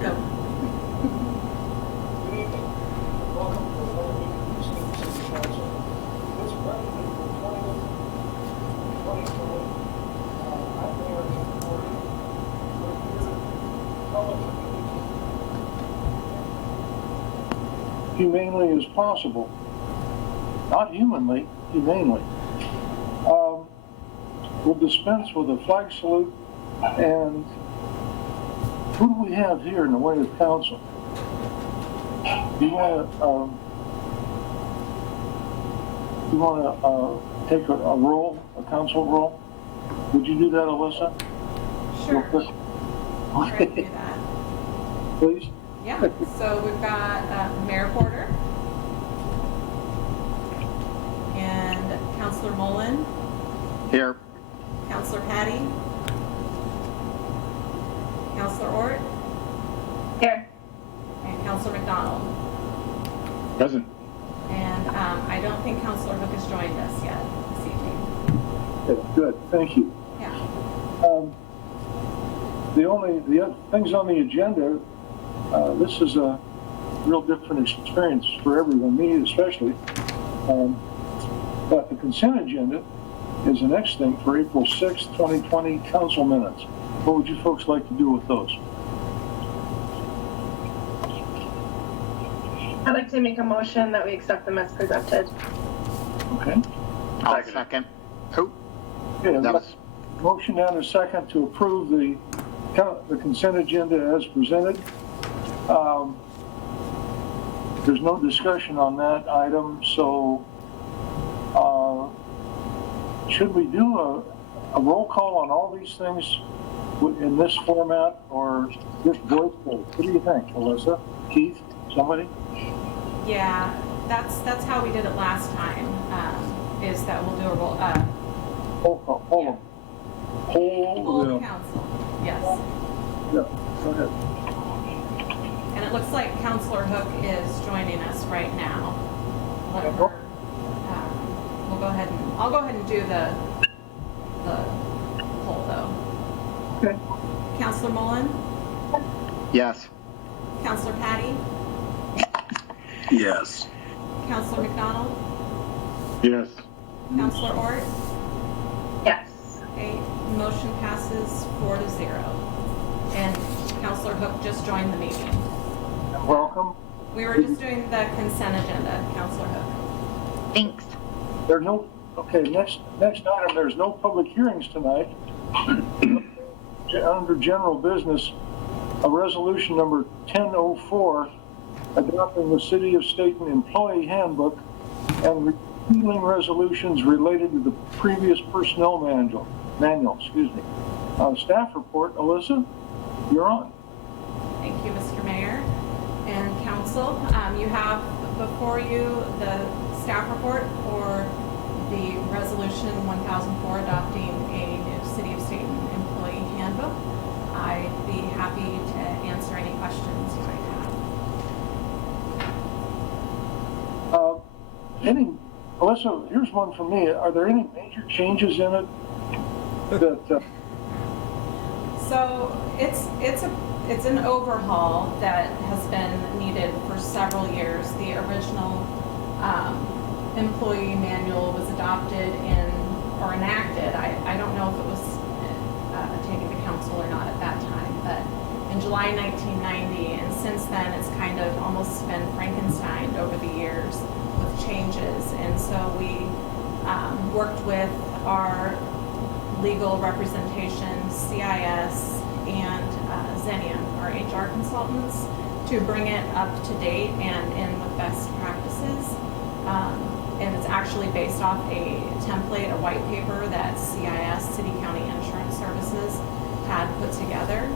Go. Good evening. Welcome to another meeting of the Stevenson City Council. This Wednesday, the 20th, 2020. I'm Mayor Ian Corey. We're here, public community. Humanely as possible. Not humanly, humanely. We'll dispense with a flag salute, and who do we have here in the way of council? Do you want to take a roll, a council roll? Would you do that, Alyssa? Sure. Real quick? Ready to do that. Please. Yeah. So we've got Mayor Porter and Councilor Mullen, Here. Councilor Patty, Councilor Ort, Here. and Councilor McDonald. Present. And I don't think Councilor Hook has joined us yet this evening. Okay, good, thank you. Yeah. The other things on the agenda, this is a real different experience for everyone, me especially. But the consent agenda is the next thing for April 6th, 2020 council minutes. What would you folks like to do with those? I'd like to make a motion that we accept them as presented. Okay. I'll second. Who? Okay, That was, motion and a second to approve the consent agenda as presented. There's no discussion on that item, so should we do a roll call on all these things in this format, or just voice vote? What do you think, Alyssa? Keith? Somebody? Yeah. That's how we did it last time. Is that we'll do a roll. Hold Yeah. on. Hold Full on. council. Yes. Yeah, go ahead. And it looks like Councilor Hook is joining us right now. Let her, we'll go ahead and, I'll go ahead and do the poll though. Okay. Councilor Mullen, yes. Councilor Patty, Yes. Councilor McDonald, Yes. Councilor Ort. Yes. Okay, motion passes 4-0. And Councilor Hook just joined the meeting. Welcome. We were just doing the consent agenda, Councilor Hook. Thanks. There's no, okay, next item, there's no public hearings tonight. Under general business, a resolution number 1004, adopting the City of Staten Employee Handbook and repealing resolutions related to the previous personnel manual, excuse me. Staff report, Alyssa, you're on. Thank you, Mr. Mayor and Council. You have before you the staff report for the Resolution 1004 adopting a new City of Staten Employee Handbook. I'd be happy to answer any questions you might have. Alyssa, here's one for me. Are there any major changes in it that, So it's an overhaul that has been needed for several years. The original employee manual was adopted or enacted. I don't know if it was taken to council or not at that time, but in July 1990, and since then it's kind of almost been Frankensteined over the years with changes. And so we worked with our legal representation, CIS, and Xenium, our HR consultants, to bring it up to date and in with best practices. And it's actually based off a template, a white paper that CIS, City County Insurance Services, had put together.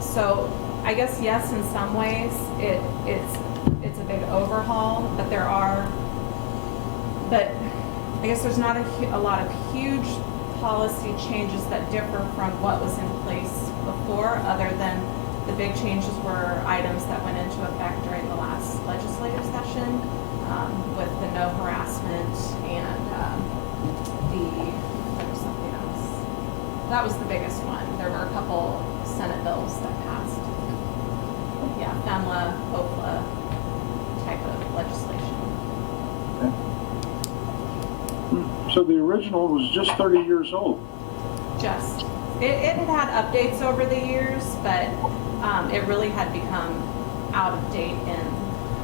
So I guess yes, in some ways it's a big overhaul, but I guess there's not a lot of huge policy changes that differ from what was in place before, other than the big changes were items that went into effect during the last legislative session, with the no harassment and there was something else. That was the biggest one. There were a couple Senate bills that passed. FEMLA, OFLA type of legislation. So the original was just 30 years old. Just, it had had updates over the years, but it really had become out of date in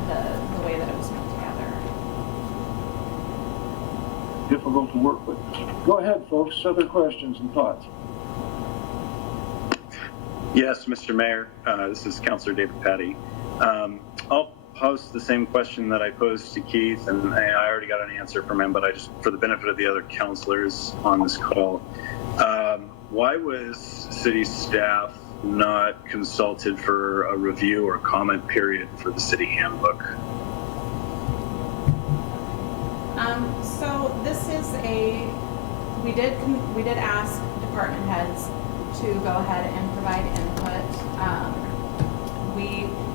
the way that it was put together. Difficult to work with. Go ahead, folks. Other questions and thoughts? Yes, Mr. Mayor, this is Councilor David Petty. I'll pose the same question that I posed to Keith, and I already got an answer from him, but I just, for the benefit of the other councilors on this call, why was city staff not consulted for a review or comment period for the city handbook? So this is we did ask department heads to go ahead and provide input.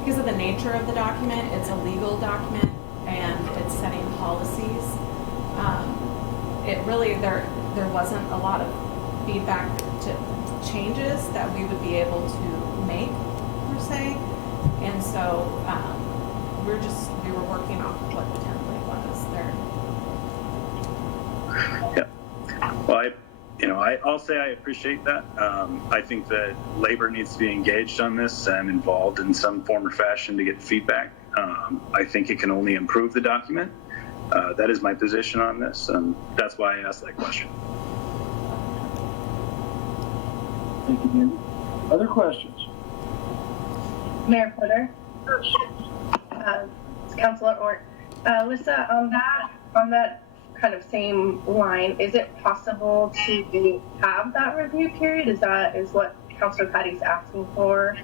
Because of the nature of the document, it's a legal document and it's setting policies. It really, there wasn't a lot of feedback to changes that we would be able to make per se. And so we were working off of what the template was there. Yeah. Well, I'll say I appreciate that. I think that labor needs to be engaged on this and involved in some form or fashion to get feedback. I think it can only improve the document. That is my position on this, and that's why I asked that question. Thank you, David. Other questions? Mayor Porter, Councilor Ort, Alyssa, on that kind of same line, is it possible to have that review period? Is what Councilor Patty's asking for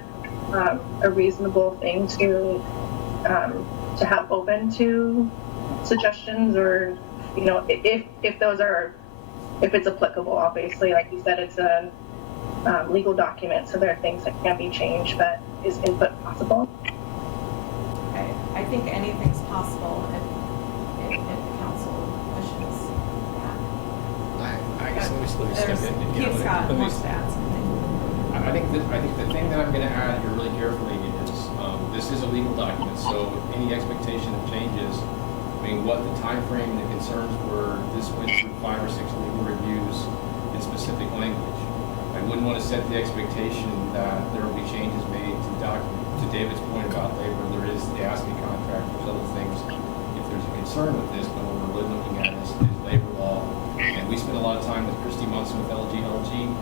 a reasonable thing to have open to suggestions, or if those are, if it's applicable? Obviously, like you said, it's a legal document, so there are things that can't be changed, but is input possible? I think anything's possible if the council wishes. I guess let me step in. Keith's got Let me- more stats. I think the thing that I'm going to add here really carefully is this is a legal document, so any expectation of changes, I mean, what the time frame and the concerns were, this went through 5 or 6 legal reviews in specific language. I wouldn't want to set the expectation that there will be changes made to the document. To David's point about labor, there is the ASME contract, there's other things. If there's a concern with this, but what we're really looking at is labor law. And we spent a lot of time with Christy Munson with LGLG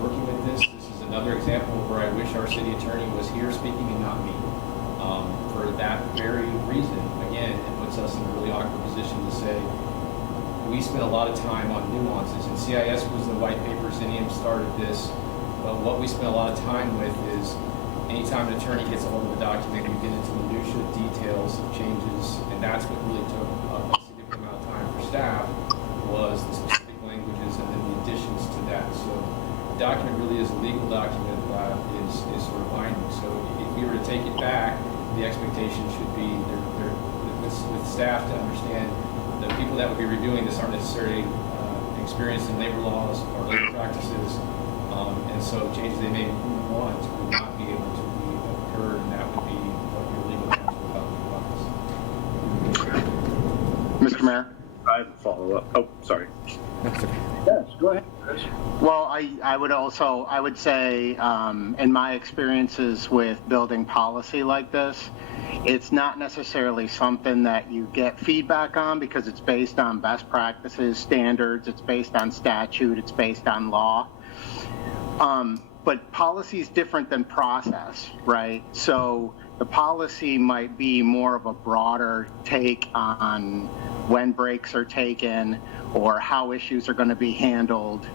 working with this. This is another example where I wish our city attorney was here speaking and not me. For that very reason, again, it puts us in a really awkward position to say, we spent a lot of time on nuances, and CIS was the white paper, Zinium started this, but what we spent a lot of time with is anytime an attorney gets a hold of a document, you get into minutia details of changes, and that's what really took a significant amount of time for staff, was the specific languages and then the additions to that. So the document really is a legal document that is sort of binding. So if we were to take it back, the expectation should be with staff to understand the people that would be reviewing this aren't necessarily experienced in labor laws or labor practices, and so changes they may want would not be able to be occurred, and that would be what your legal counsel would advise. Mr. Mayor? I have a follow-up. Oh, sorry. Yes, go ahead, Chris. Well, I would say, in my experiences with building policy like this, it's not necessarily something that you get feedback on because it's based on best practices, standards, it's based on statute, it's based on law. But policy is different than process, right? So the policy might be more of a broader take on when breaks are taken or how issues are going to be handled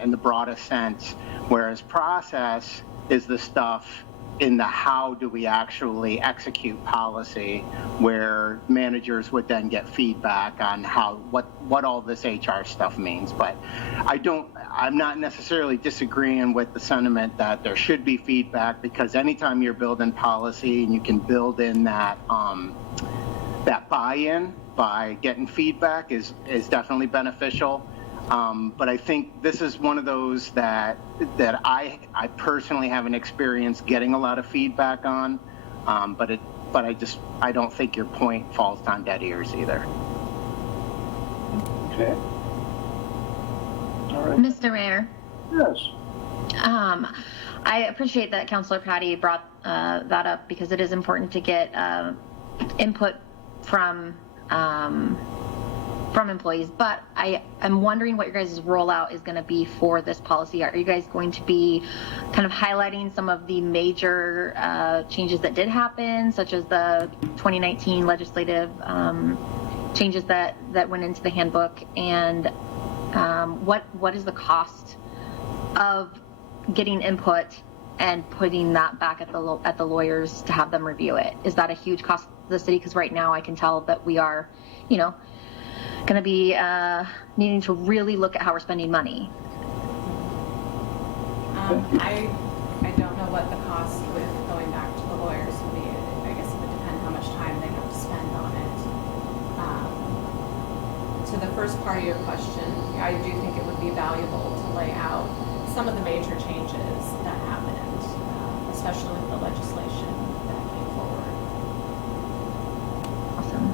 in the broadest sense, whereas process is the stuff in the how do we actually execute policy, where managers would then get feedback on what all this HR stuff means. But I'm not necessarily disagreeing with the sentiment that there should be feedback, because anytime you're building policy and you can build in that buy-in by getting feedback is definitely beneficial. But I think this is one of those that I personally haven't experienced getting a lot of feedback on. But I don't think your point falls on dead ears either. Okay. All right. Mr. Mayor, Yes. I appreciate that Councilor Patty brought that up because it is important to get input from employees. But I am wondering what your guys' rollout is going to be for this policy. Are you guys going to be kind of highlighting some of the major changes that did happen, such as the 2019 legislative changes that went into the handbook, and what is the cost of getting input and putting that back at the lawyers to have them review it? Is that a huge cost to the city? Because right now I can tell that we are, going to be needing to really look at how we're spending money. I don't know what the cost with going back to the lawyers would be. I guess it would depend how much time they have to spend on it. To the first part of your question, I do think it would be valuable to lay out some of the major changes that happened, especially with the legislation that came forward. Awesome.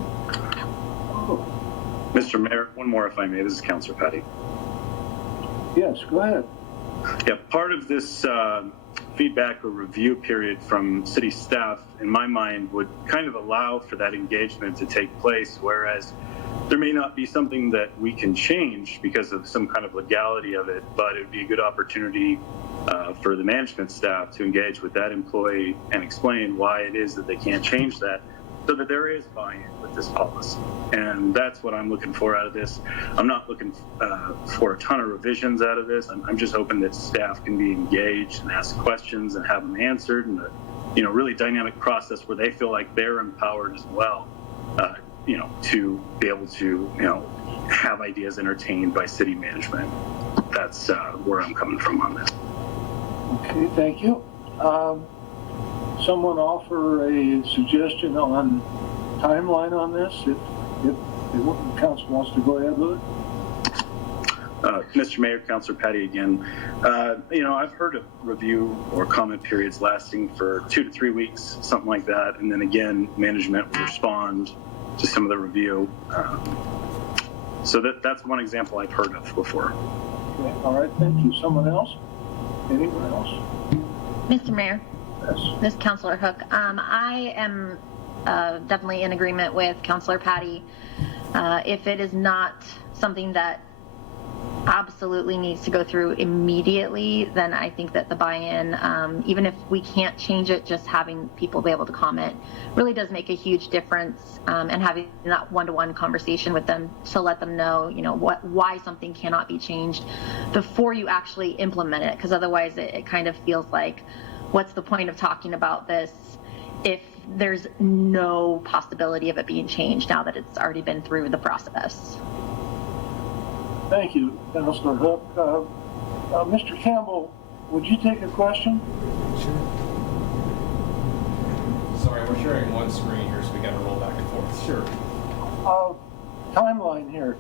Mr. Mayor, one more if I may. This is Councilor Patty. Yes, go ahead. Yeah, part of this feedback or review period from city staff, in my mind, would kind of allow for that engagement to take place, whereas there may not be something that we can change because of some kind of legality of it, but it would be a good opportunity for the management staff to engage with that employee and explain why it is that they can't change that, so that there is buy-in with this policy. And that's what I'm looking for out of this. I'm not looking for a ton of revisions out of this. I'm just hoping that staff can be engaged and ask questions and have them answered, and a really dynamic process where they feel like they're empowered as well, to be able to have ideas entertained by city management. That's where I'm coming from on this. Okay, thank you. Someone offer a suggestion on timeline on this, if the council wants to go ahead with it? Mr. Mayor, Councilor Patty again. I've heard of review or comment periods lasting for 2 to 3 weeks, something like that, and then again, management will respond to some of the review. So that's one example I've heard of before. Okay, all right, thank you. Someone else? Anyone else? Mr. Mayor, Yes. this is Councilor Hook. I am definitely in agreement with Councilor Patty. If it is not something that absolutely needs to go through immediately, then I think that the buy-in, even if we can't change it, just having people be able to comment really does make a huge difference, and having that one-to-one conversation with them to let them know, why something cannot be changed before you actually implement it, because otherwise it kind of feels like, what's the point of talking about this if there's no possibility of it being changed now that it's already been through the process? Thank you, Councilor Hook. Mr. Campbell, would you take a question? Sorry, we're sharing one screen here, so we got to roll back and forth. Sure. Timeline here.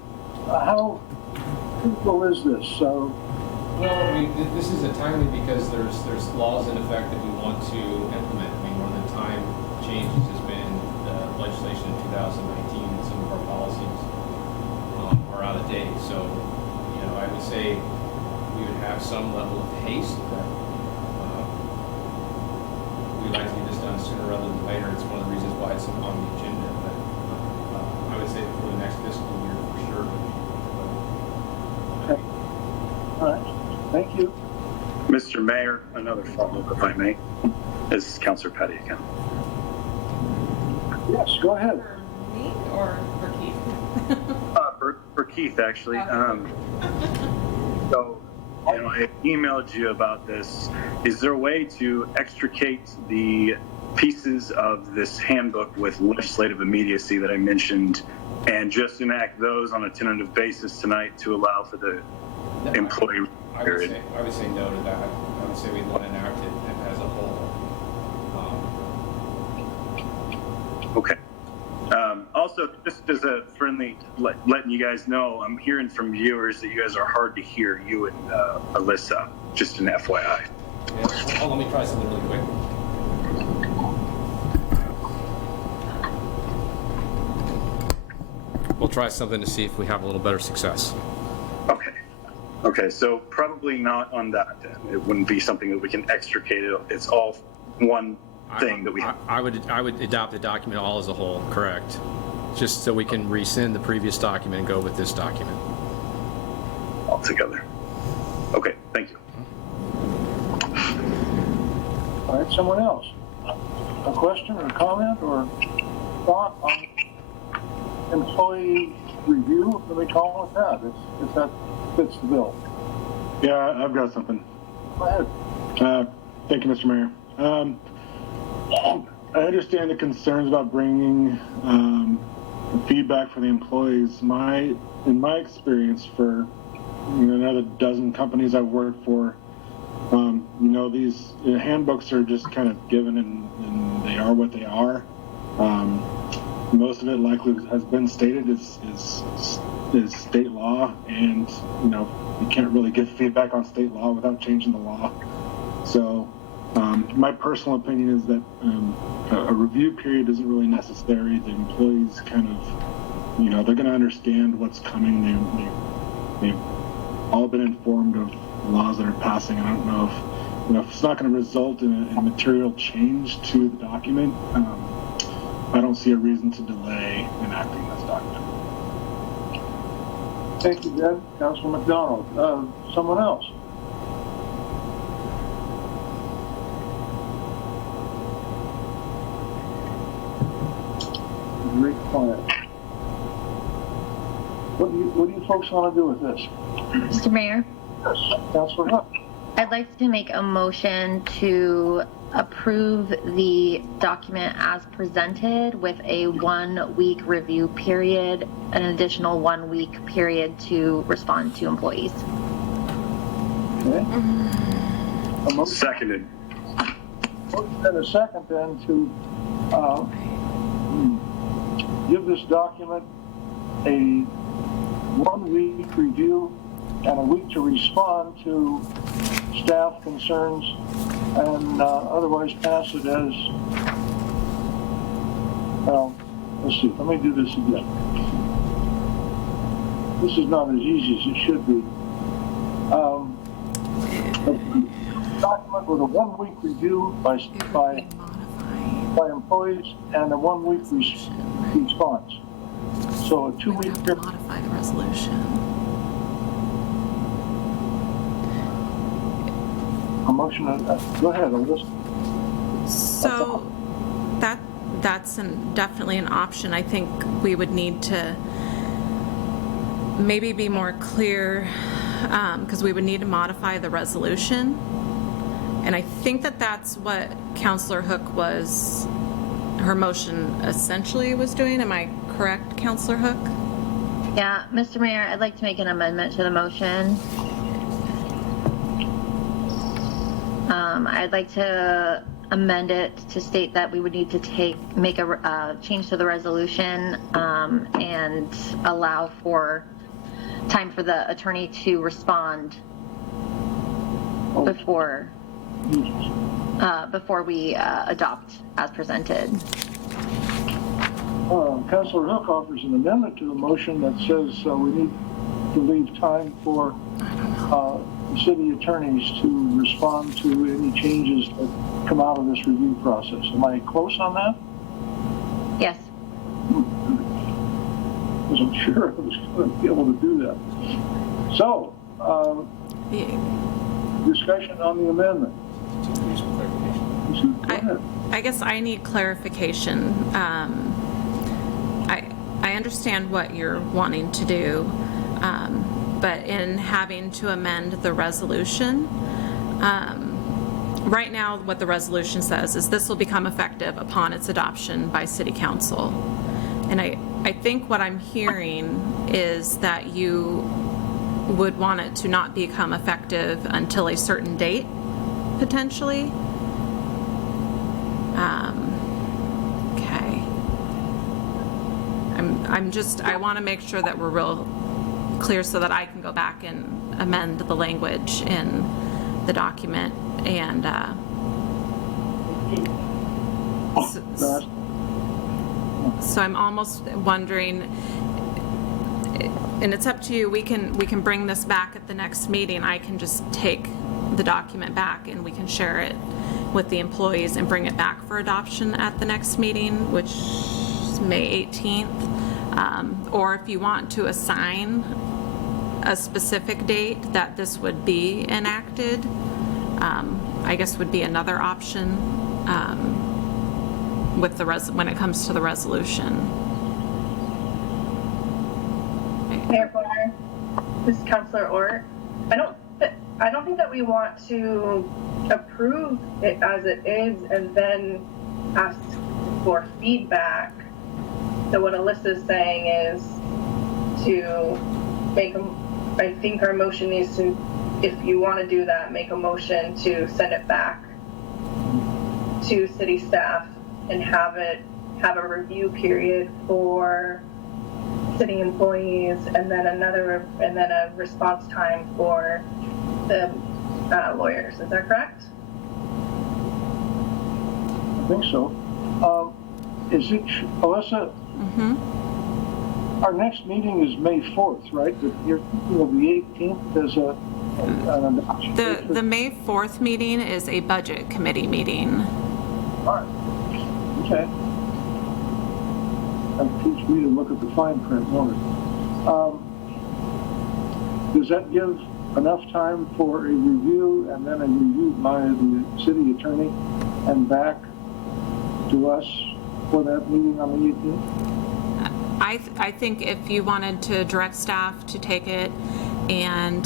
How critical is this? Well, this is a timely because there's laws in effect that we want to implement. One of the time changes has been legislation in 2019, and some of our policies are out of date. So, I would say we would have some level of haste, but we'd like to get this done sooner rather than later. It's one of the reasons why it's on the agenda. But I would say for the next fiscal year for sure. Okay. All right. Thank you. Mr. Mayor, another follow-up if I may. This is Councilor Patty again. Yes, go ahead. For me or for Keith? For Keith, actually. So, I emailed you about this. Is there a way to extricate the pieces of this handbook with legislative immediacy that I mentioned and just enact those on a tentative basis tonight to allow for the employee period? I would say no to that. I would say we want to enact it as a whole. Okay. Also, just as a friendly, letting you guys know, I'm hearing from viewers that you guys are hard to hear, you and Alyssa, just an FYI. Yeah. Oh, let me try something really quick. we'll try something to see if we have a little better success. Okay. Okay, so probably not on that then. It wouldn't be something that we can extricate it. It's all one thing that we have. I would adopt the document all as a whole, correct? Just so we can rescind the previous document and go with this document. All together. Okay, thank you. All right, someone else? A question or comment or thought on employee review? Let me call it that, if that fits the bill. Yeah, I've got something. Go ahead. Thank you, Mr. Mayor. I understand the concerns about bringing feedback for the employees. In my experience, for another dozen companies I've worked for, these handbooks are just kind of given and they are what they are. Most of it likely has been stated is state law, and you can't really give feedback on state law without changing the law. So my personal opinion is that a review period isn't really necessary. The employees kind of, they're going to understand what's coming. They've all been informed of laws that are passing. I don't know if it's not going to result in a material change to the document. I don't see a reason to delay enacting this document. Thank you, Jed. Councilman McDonald. Someone else? Very quiet. What do you folks want to do with this? Mr. Mayor, Yes, Councilor Huck. I'd like to make a motion to approve the document as presented with a 1 week review period, an additional 1 week period to respond to employees. Okay. A motion Seconded. and a second then to give this document a 1 week review and a week to respond to staff concerns, and otherwise pass it as, let's see, let me do this again. This is not as easy as it should be. A document with a 1 week review by employees and a 1 week response. So a 2 week period. Modify the resolution. A motion, go ahead, Alyssa. So that's definitely an option. I think we would need to maybe be more clear, because we would need to modify the resolution. And I think that's what Councilor Hook her motion essentially was doing. Am I correct, Councilor Hook? Yeah, Mr. Mayor, I'd like to make an amendment to the motion. I'd like to amend it to state that we would need to make a change to the resolution and allow for time for the attorney to respond before we adopt as presented. Councilor Hook offers an amendment to the motion that says we need to leave time for the city attorneys to respond to any changes that come out of this review process. Am I close on that? Yes. Wasn't sure I was going to be able to do that. So, discussion on the amendment. Go ahead. I guess I need clarification. I understand what you're wanting to do, but in having to amend the resolution, right now what the resolution says is this will become effective upon its adoption by City Council. And I think what I'm hearing is that you would want it to not become effective until a certain date, potentially. Okay. I want to make sure that we're real clear so that I can go back and amend the language in the document and so I'm almost wondering, and it's up to you, we can bring this back at the next meeting. I can just take the document back and we can share it with the employees and bring it back for adoption at the next meeting, which is May 18th. Or if you want to assign a specific date that this would be enacted, I guess would be another option with the when it comes to the resolution. Mayor Blair, this is Councilor Ort. I don't think that we want to approve it as it is and then ask for feedback. So what Alyssa's saying is to make I think our motion needs to, if you want to do that, make a motion to send it back to city staff and have a review period for city employees, and then a response time for the lawyers. Is that correct? I think so. Is it, Alyssa? Mm-hmm. Our next meeting is May 4th, right? But you're thinking of the 18th as an adoption date? The May 4th meeting is a budget committee meeting. All right. Okay. That teach me to look at the fine print, won't it? Does that give enough time for a review and then a review by the city attorney and back to us for that meeting on the 18th? I think if you wanted to direct staff to take it and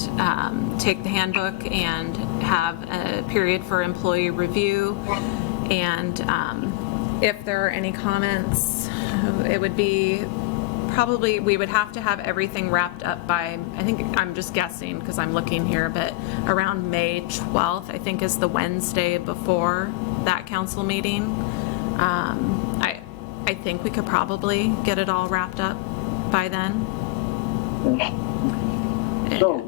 take the handbook and have a period for employee review, and if there are any comments, it would be probably, we would have to have everything wrapped up by, I think, I'm just guessing because I'm looking here, but around May 12th, I think, is the Wednesday before that council meeting. I think we could probably get it all wrapped up by then. So,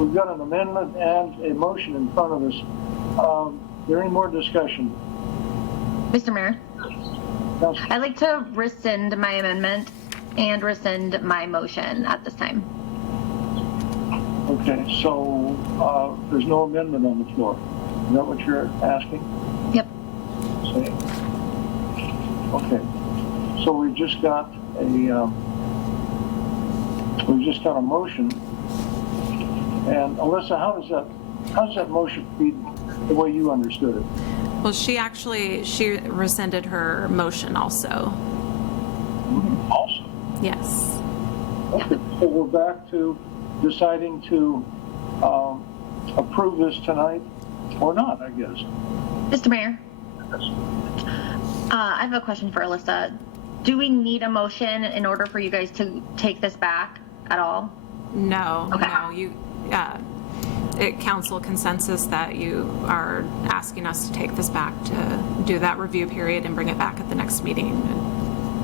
we've got an amendment and a motion in front of us. Is there any more discussion? Mr. Mayor, Council- I'd like to rescind my amendment and rescind my motion at this time. Okay, so there's no amendment on the floor. Is that what you're asking? Yep. Say. Okay, so we've just got a motion. And Alyssa, how does that motion read the way you understood it? Well, she rescinded her motion also. Also. Yes. Okay, so we're back to deciding to approve this tonight or not, I guess. Mr. Mayor, Yes. I have a question for Alyssa. Do we need a motion in order for you guys to take this back at all? No, Okay. no, council consensus that you are asking us to take this back to do that review period and bring it back at the next meeting.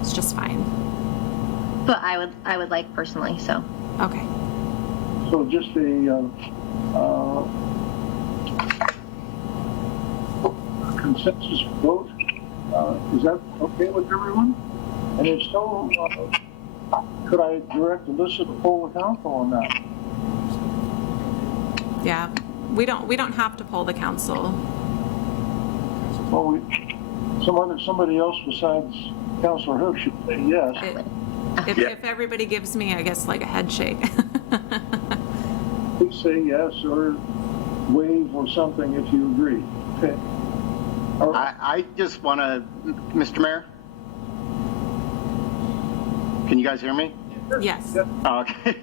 It's just fine. But I would like personally, so. Okay. So just a consensus vote. Is that okay with everyone? And if so, could I direct Alyssa to poll the council on that? Yeah, we don't have to poll the council. Well, somebody else besides Councilor Hook should say yes. If everybody gives me, I guess, like a head shake. Please say yes or wave or something if you agree. Okay. All right. I just want to, Mr. Mayor? Can you guys hear me? Yes. Okay.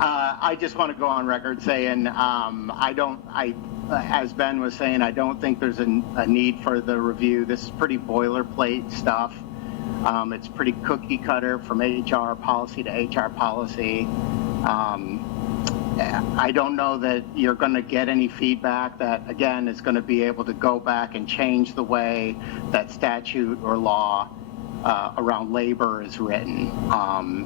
I just want to go on record saying as Ben was saying, I don't think there's a need for the review. This is pretty boilerplate stuff. It's pretty cookie cutter from HR policy to HR policy. I don't know that you're going to get any feedback that, again, is going to be able to go back and change the way that statute or law around labor is written.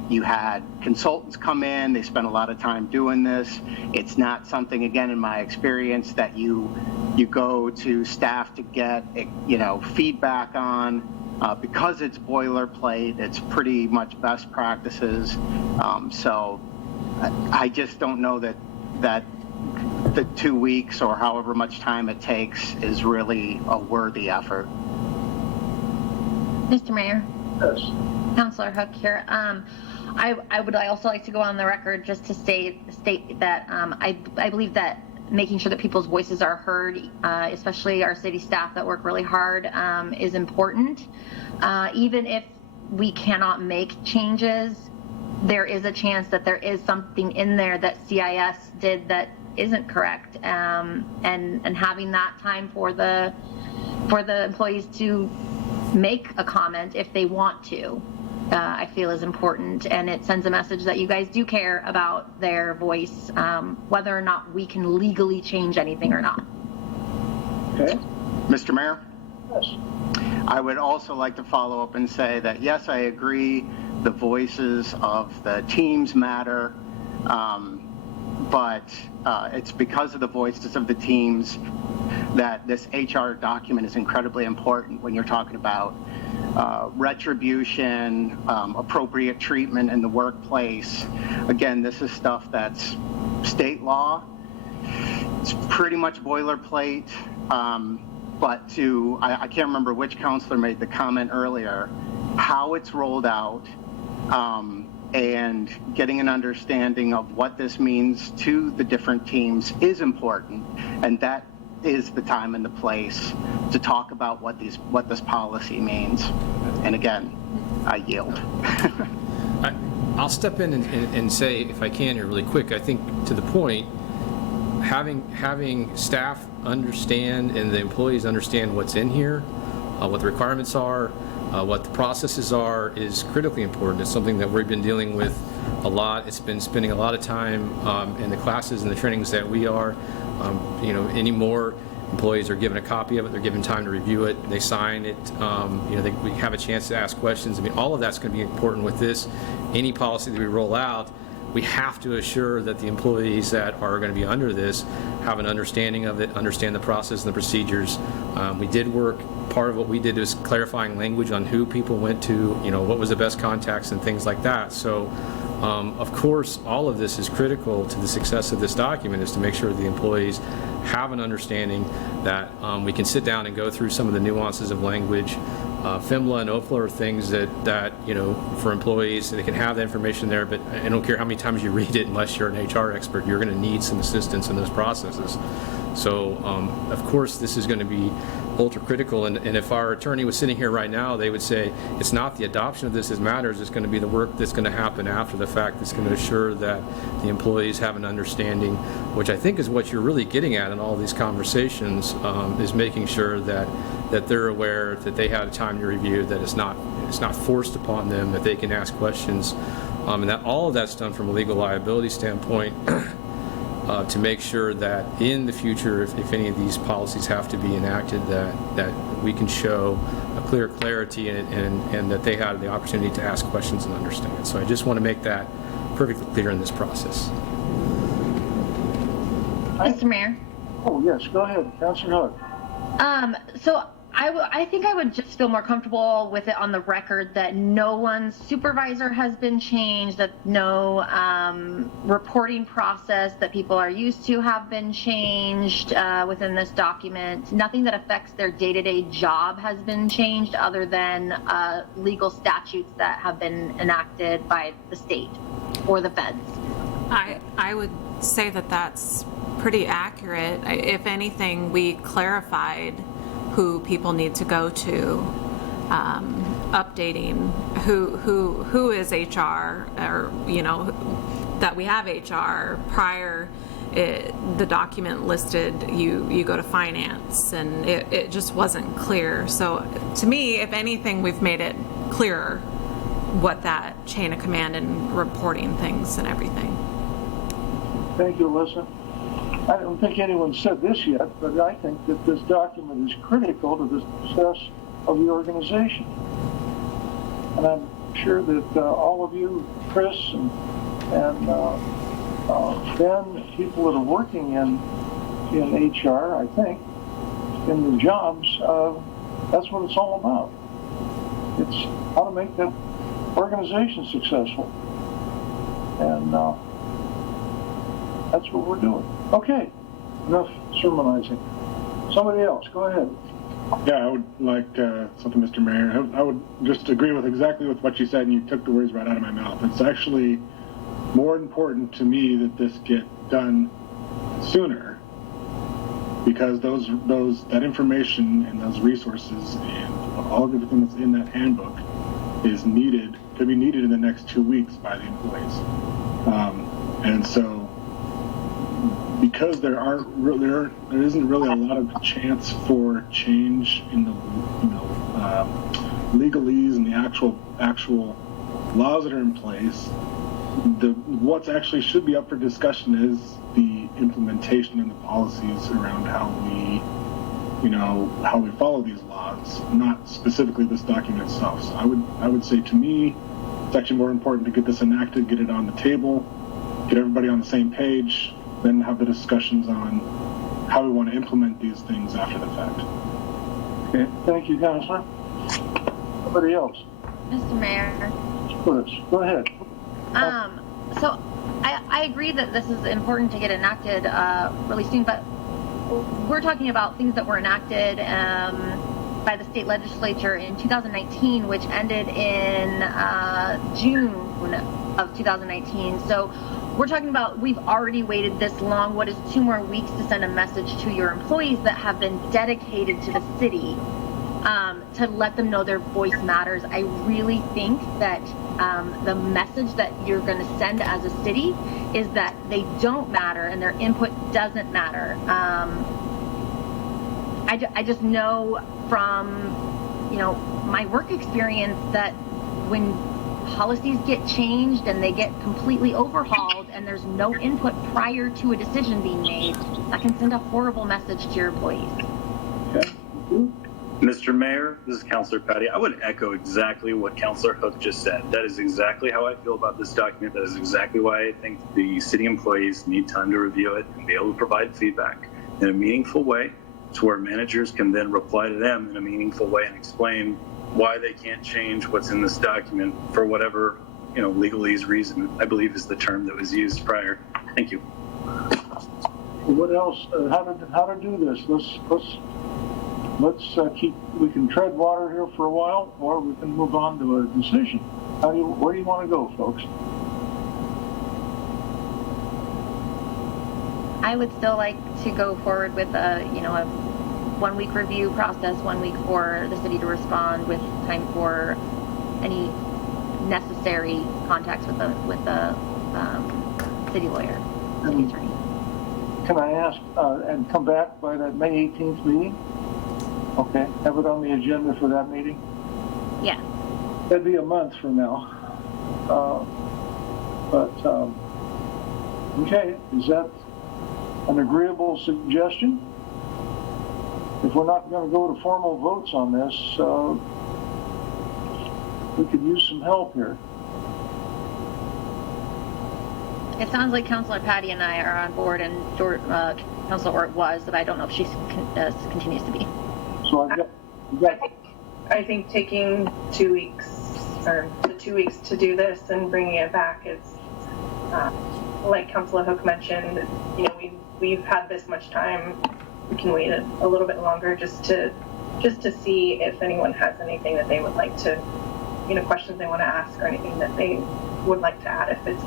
You had consultants come in, they spent a lot of time doing this. It's not something, again, in my experience, that you go to staff to get, feedback on. Because it's boilerplate, it's pretty much best practices. So I just don't know that the 2 weeks or however much time it takes is really a worthy effort. Mr. Mayor, Yes. Councilor Hook here. I would also like to go on the record just to state that I believe that making sure that people's voices are heard, especially our city staff that work really hard, is important. Even if we cannot make changes, there is a chance that there is something in there that CIS did that isn't correct, and having that time for the employees to make a comment if they want to, I feel is important, and it sends a message that you guys do care about their voice, whether or not we can legally change anything or not. Okay. Mr. Mayor? Yes. I would also like to follow up and say that, yes, I agree, the voices of the teams matter, but it's because of the voices of the teams that this HR document is incredibly important when you're talking about retribution, appropriate treatment in the workplace. Again, this is stuff that's state law. It's pretty much boilerplate. But I can't remember which counselor made the comment earlier, how it's rolled out, and getting an understanding of what this means to the different teams is important, and that is the time and the place to talk about what this policy means. And again, I yield. I'll step in and say, if I can here really quick, I think to the point, having staff understand and the employees understand what's in here, what the requirements are, what the processes are, is critically important. It's something that we've been dealing with a lot. It's been spending a lot of time in the classes and the trainings that we are. Any more employees are given a copy of it, they're given time to review it, they sign it, we have a chance to ask questions. I mean, all of that's going to be important with this. Any policy that we roll out, we have to assure that the employees that are going to be under this have an understanding of it, understand the process and the procedures. We did work, part of what we did was clarifying language on who people went to, what was the best contacts and things like that. So, of course, all of this is critical to the success of this document, is to make sure the employees have an understanding that we can sit down and go through some of the nuances of language. FMLA and OFLA are things that for employees, they can have the information there, but I don't care how many times you read it, unless you're an HR expert, you're going to need some assistance in those processes. So, of course, this is going to be ultra critical, and if our attorney was sitting here right now, they would say it's not the adoption of this that matters, it's going to be the work that's going to happen after the fact that's going to assure that the employees have an understanding, which I think is what you're really getting at in all these conversations, is making sure that they're aware, that they had time to review, that it's not forced upon them, that they can ask questions, and that all of that's done from a legal liability standpoint. To make sure that in the future, if any of these policies have to be enacted, that we can show a clear clarity and that they have the opportunity to ask questions and understand. So I just want to make that perfectly clear in this process. Mr. Mayor? Oh, yes, go ahead, Councilor Hook. So I think I would just feel more comfortable with it on the record that no one's supervisor has been changed, that no reporting process that people are used to have been changed within this document. Nothing that affects their day-to-day job has been changed, other than legal statutes that have been enacted by the state or the feds. I would say that that's pretty accurate. If anything, we clarified who people need to go to, updating who is HR, or that we have HR. Prior, the document listed you go to finance, and it just wasn't clear. So to me, if anything, we've made it clearer what that chain of command and reporting things and everything. Thank you, Alyssa. I don't think anyone said this yet, but I think that this document is critical to the success of the organization. and I'm sure that all of you, Chris and Ben, people that are working in HR, I think, in the jobs, that's what it's all about. It's how to make that organization successful. And that's what we're doing. Okay, enough sermonizing. Somebody else, go ahead. Yeah, I would like something, Mr. Mayor. I would just agree with exactly with what you said, and you took the words right out of my mouth. It's actually more important to me that this get done sooner, because that information and those resources and all of everything that's in that handbook could be needed in the next 2 weeks by the employees. And so, because there isn't really a lot of chance for change in the legalese and the actual laws that are in place, what's actually should be up for discussion is the implementation and the policies around how we follow these laws, not specifically this document itself. So I would say, to me, it's actually more important to get this enacted, get it on the table, get everybody on the same page, then have the discussions on how we want to implement these things after the fact. Okay, thank you, Counselor. Somebody else? Mr. Mayor. Go ahead. So I agree that this is important to get enacted really soon, but we're talking about things that were enacted by the state legislature in 2019, which ended in June of 2019. So we're talking about, we've already waited this long. What is 2 more weeks to send a message to your employees that have been dedicated to the city, to let them know their voice matters? I really think that the message that you're going to send as a city is that they don't matter and their input doesn't matter. I just know from my work experience that when policies get changed and they get completely overhauled and there's no input prior to a decision being made, that can send a horrible message to your employees. Okay. Mr. Mayor, this is Councilor Patty. I would echo exactly what Councilor Hook just said. That is exactly how I feel about this document. That is exactly why I think the city employees need time to review it and be able to provide feedback in a meaningful way, to where managers can then reply to them in a meaningful way and explain why they can't change what's in this document for whatever, legalese reason, I believe is the term that was used prior. Thank you. What else? How to do this? Let's we can tread water here for a while, or we can move on to a decision. Where do you want to go, folks? I would still like to go forward with a 1-week review process, 1 week for the city to respond, with time for any necessary contacts with the city lawyer, city attorney. Can I ask, and come back by that May 18th meeting? Okay, have it on the agenda for that meeting? Yeah. That'd be a month from now. Okay, is that an agreeable suggestion? If we're not going to go to formal votes on this, we could use some help here. It sounds like Councilor Patty and I are on board, and Councilor Ort was, but I don't know if she continues to be. So I think taking 2 weeks, or the 2 weeks to do this and bringing it back is, like Councilor Hook mentioned, we've had this much time. We can wait a little bit longer just to see if anyone has anything that they would like to, questions they want to ask, or anything that they would like to add if it's.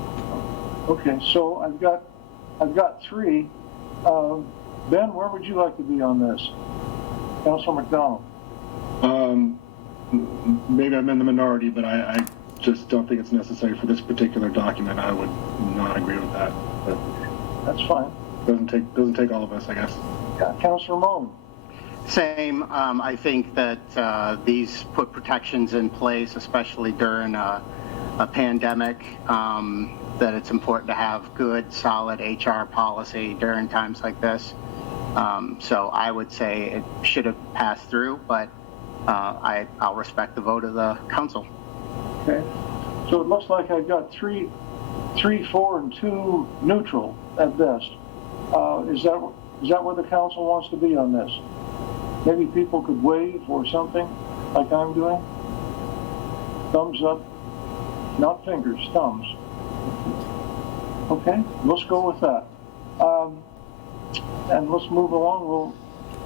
Okay, so I've got 3. Ben, where would you like to be on this? Councilor McDonald. Maybe I'm in the minority, but I just don't think it's necessary for this particular document. I would not agree with that. But that's fine. Doesn't take all of us, I guess. Yeah, Councilor Moen. Same. I think that these put protections in place, especially during a pandemic, that it's important to have good, solid HR policy during times like this. So I would say it should have passed through, but I'll respect the vote of the council. Okay, so it looks like I've got three, 4, and 2 neutral at best. Is that where the council wants to be on this? Maybe people could wave or something, like I'm doing? Thumbs up, not fingers, thumbs. Okay, let's go with that. And let's move along.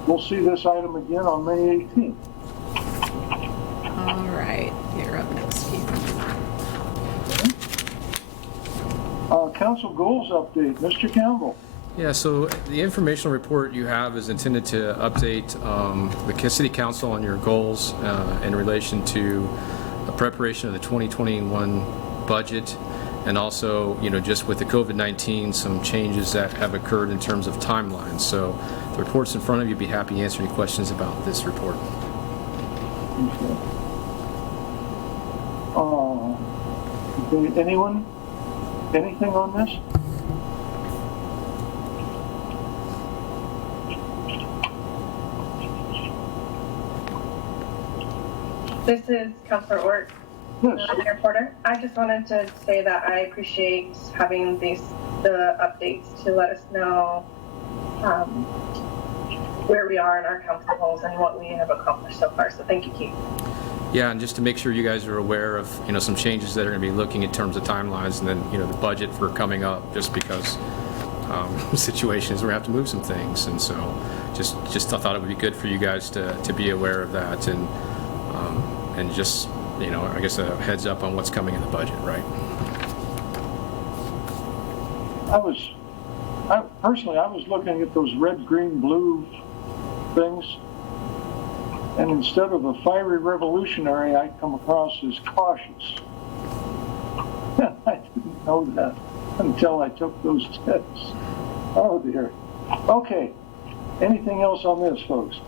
We'll see this item again on May 18th. All right, you're up next, Keith. Council goals update, Mr. Campbell. Yeah, so the informational report you have is intended to update the city council on your goals in relation to the preparation of the 2021 budget, and also, just with the COVID-19, some changes that have occurred in terms of timelines. So the report's in front of you. Be happy to answer any questions about this report. Okay, anyone? Anything on this? This is Councilor Ort, Yes. reporter. I just wanted to say that I appreciate having the updates to let us know where we are in our council goals and what we have accomplished so far. So thank you, Keith. Yeah, and just to make sure you guys are aware of, some changes that are going to be looking in terms of timelines, and then, the budget for coming up, just because situations we're going to have to move some things. And so just I thought it would be good for you guys to be aware of that, and just, I guess a heads up on what's coming in the budget, right? Personally, I was looking at those red, green, blue things, and instead of a fiery revolutionary, I come across as cautious. I didn't know that until I took those tests. Oh dear. Okay. Anything else on this, folks?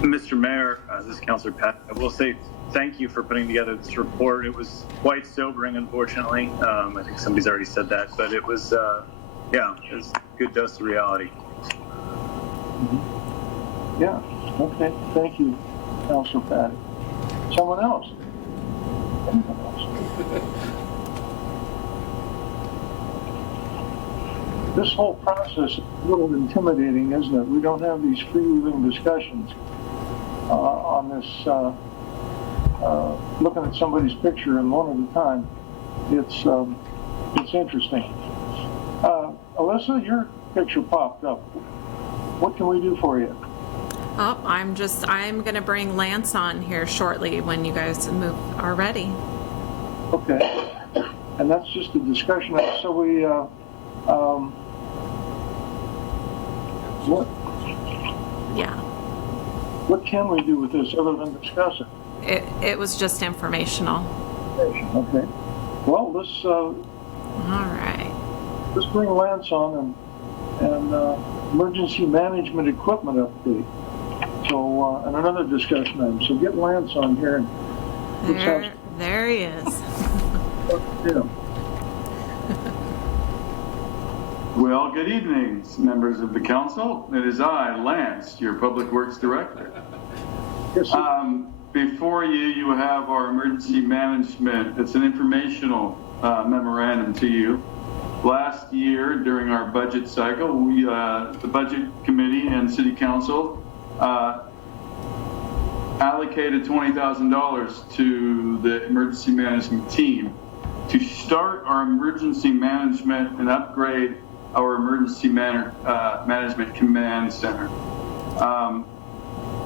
Mr. Mayor, this is Councilor Pat. I will say thank you for putting together this report. It was quite sobering, unfortunately. I think somebody's already said that, but it was, it was a good dose of reality. Yeah. Okay. Thank you, Councilor Patty. Someone else? Anyone else? This whole process is a little intimidating, isn't it? We don't have these freewheeling discussions on this, looking at somebody's picture and one at a time. It's interesting. Alyssa, your picture popped up. What can we do for you? Oh, I'm going to bring Lance on here shortly when you guys are ready. Okay. And that's just a discussion. So we, what can we do with this other than discuss it? It was just informational. Okay. Well, let's All right. let's bring Lance on and emergency management equipment update. So and another discussion item. So get Lance on here and let's have There he is. yeah. Well, good evening, members of the council. It is I, Lance, your Public Works Director. Yes, sir. Before you have our emergency management. It's an informational memorandum to you. Last year, during our budget cycle, we, the Budget Committee and City Council allocated $20,000 to the emergency management team to start our emergency management and upgrade our emergency management command center.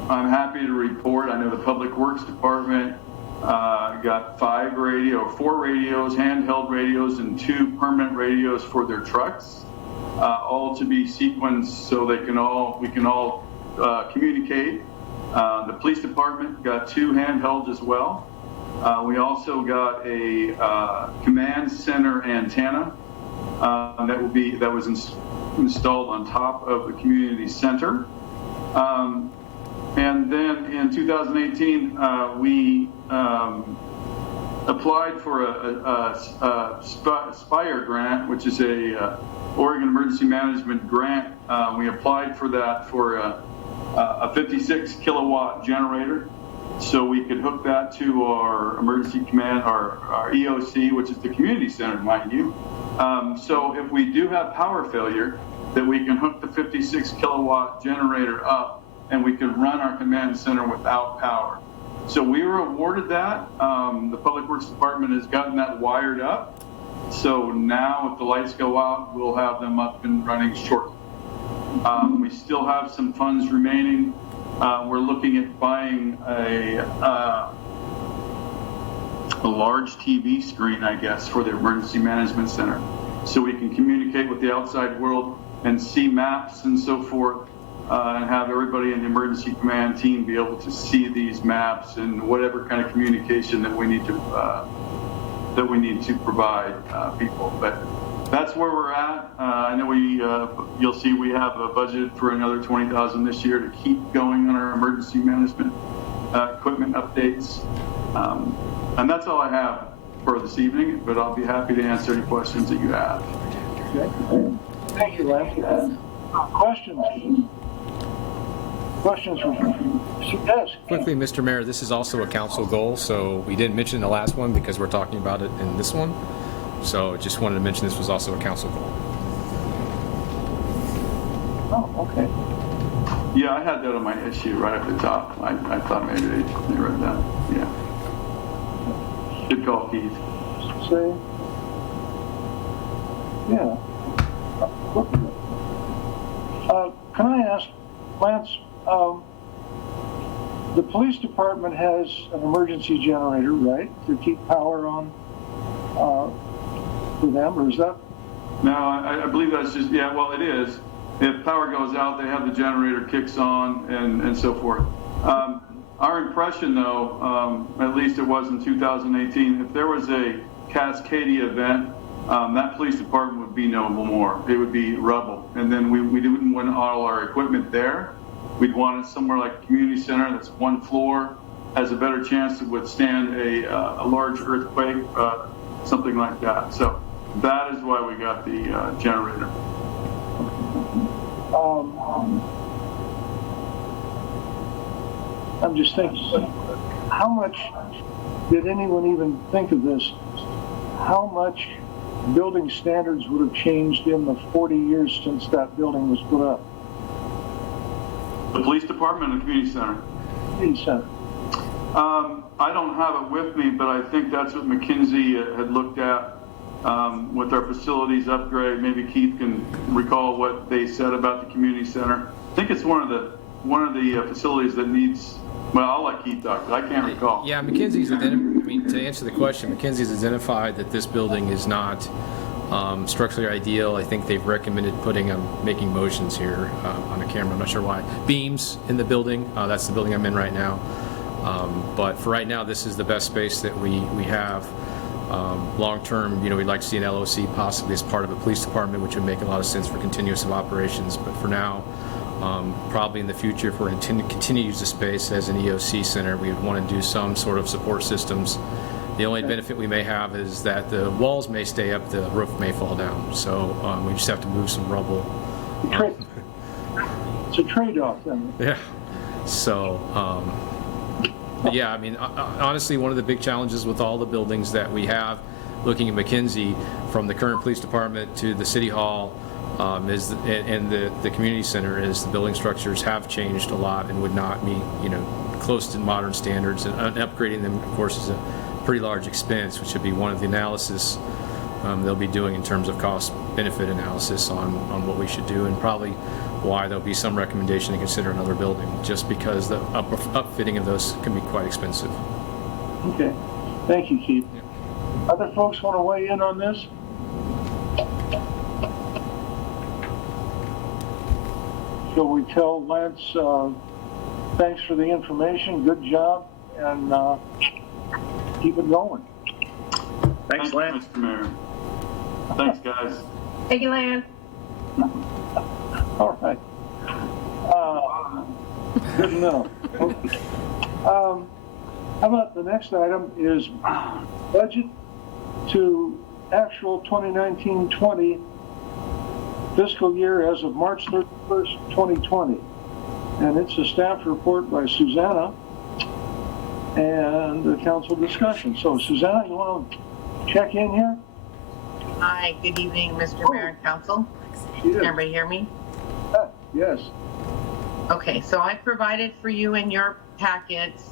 I'm happy to report, I know the Public Works Department got 4 radios, handheld radios, and 2 permanent radios for their trucks, all to be sequenced so we can all communicate. The police department got 2 handhelds as well. We also got a command center antenna that was installed on top of the community center. And then in 2018, we applied for a SPIRE grant, which is a Oregon Emergency Management grant. We applied for that for a 56 kilowatt generator, so we could hook that to our emergency command, our EOC, which is the community center, mind you. So if we do have power failure, that we can hook the 56 kilowatt generator up and we can run our command center without power. So we were awarded that. The Public Works Department has gotten that wired up. So now if the lights go out, we'll have them up and running shortly. We still have some funds remaining. We're looking at buying a large TV screen, I guess, for the Emergency Management Center, so we can communicate with the outside world and see maps and so forth, and have everybody in the emergency command team be able to see these maps and whatever kind of communication that we need to provide people. But that's where we're at. I know you'll see we have a budget for another $20,000 this year to keep going on our emergency management equipment updates. And that's all I have for this evening, but I'll be happy to answer any questions that you have. Okay. Thank you, Lance. Questions? Questions from yes. Quickly, Mr. Mayor, this is also a council goal, so we didn't mention the last one because we're talking about it in this one. So just wanted to mention this was also a council goal. Oh, okay. Yeah, I had that on my issue right at the top. I thought maybe they read that. Yeah. Good call, Keith. Say, yeah. Can I ask, Lance, the police department has an emergency generator, right, to keep power on for them, or is that? No, I believe that's just, yeah, well, it is. If power goes out, they have the generator kicks on and so forth. Our impression, though, at least it was in 2018, if there was a Cascadia event, that police department would be no more. It would be rubble. And then we wouldn't want all our equipment there. We'd want it somewhere like a community center that's one floor, has a better chance to withstand a large earthquake, something like that. So that is why we got the generator. I'm just thinking, how much did anyone even think of this? How much building standards would have changed in the 40 years since that building was put up? The police department and the community center? Community center. I don't have it with me, but I think that's what McKinsey had looked at with our facilities upgrade. Maybe Keith can recall what they said about the community center. I think it's one of the facilities that needs. Well, I'll let Keith talk. I can't recall. Yeah, McKinsey's to answer the question, McKinsey's identified that this building is not structurally ideal. I think they've recommended making motions here on the camera. I'm not sure why. Beams in the building. That's the building I'm in right now. But for right now, this is the best space that we have. Long term, we'd like to see an LOC possibly as part of a police department, which would make a lot of sense for continuous of operations. But for now, probably in the future, if we're going to continue to use the space as an EOC center, we would want to do some sort of support systems. The only benefit we may have is that the walls may stay up, the roof may fall down. So we just have to move some rubble. It's a trade-off then. Yeah. So, yeah, honestly, one of the big challenges with all the buildings that we have, looking at McKinsey, from the current police department to the city hall, and the community center, is the building structures have changed a lot and would not meet, close to modern standards. And upgrading them, of course, is a pretty large expense, which should be one of the analysis they'll be doing in terms of cost-benefit analysis on what we should do, and probably why there'll be some recommendation to consider another building, just because the upfitting of those can be quite expensive. Okay. Thank you, Keith. Yeah. Other folks want to weigh in on this? Shall we tell Lance, thanks for the information, good job, and keep it going. Thanks, Lance. Mr. Mayor. Thanks, guys. Thank you, Lance. All right. Good enough. How about the next item is budget to actual 2019-20 fiscal year as of March 31st, 2020. And it's a staff report by Susanna and the council discussion. So Susanna, you want to check in here? Hi, good evening, Mr. Mayor and Council. Can everybody hear me? Yes. Okay, so I provided for you in your packets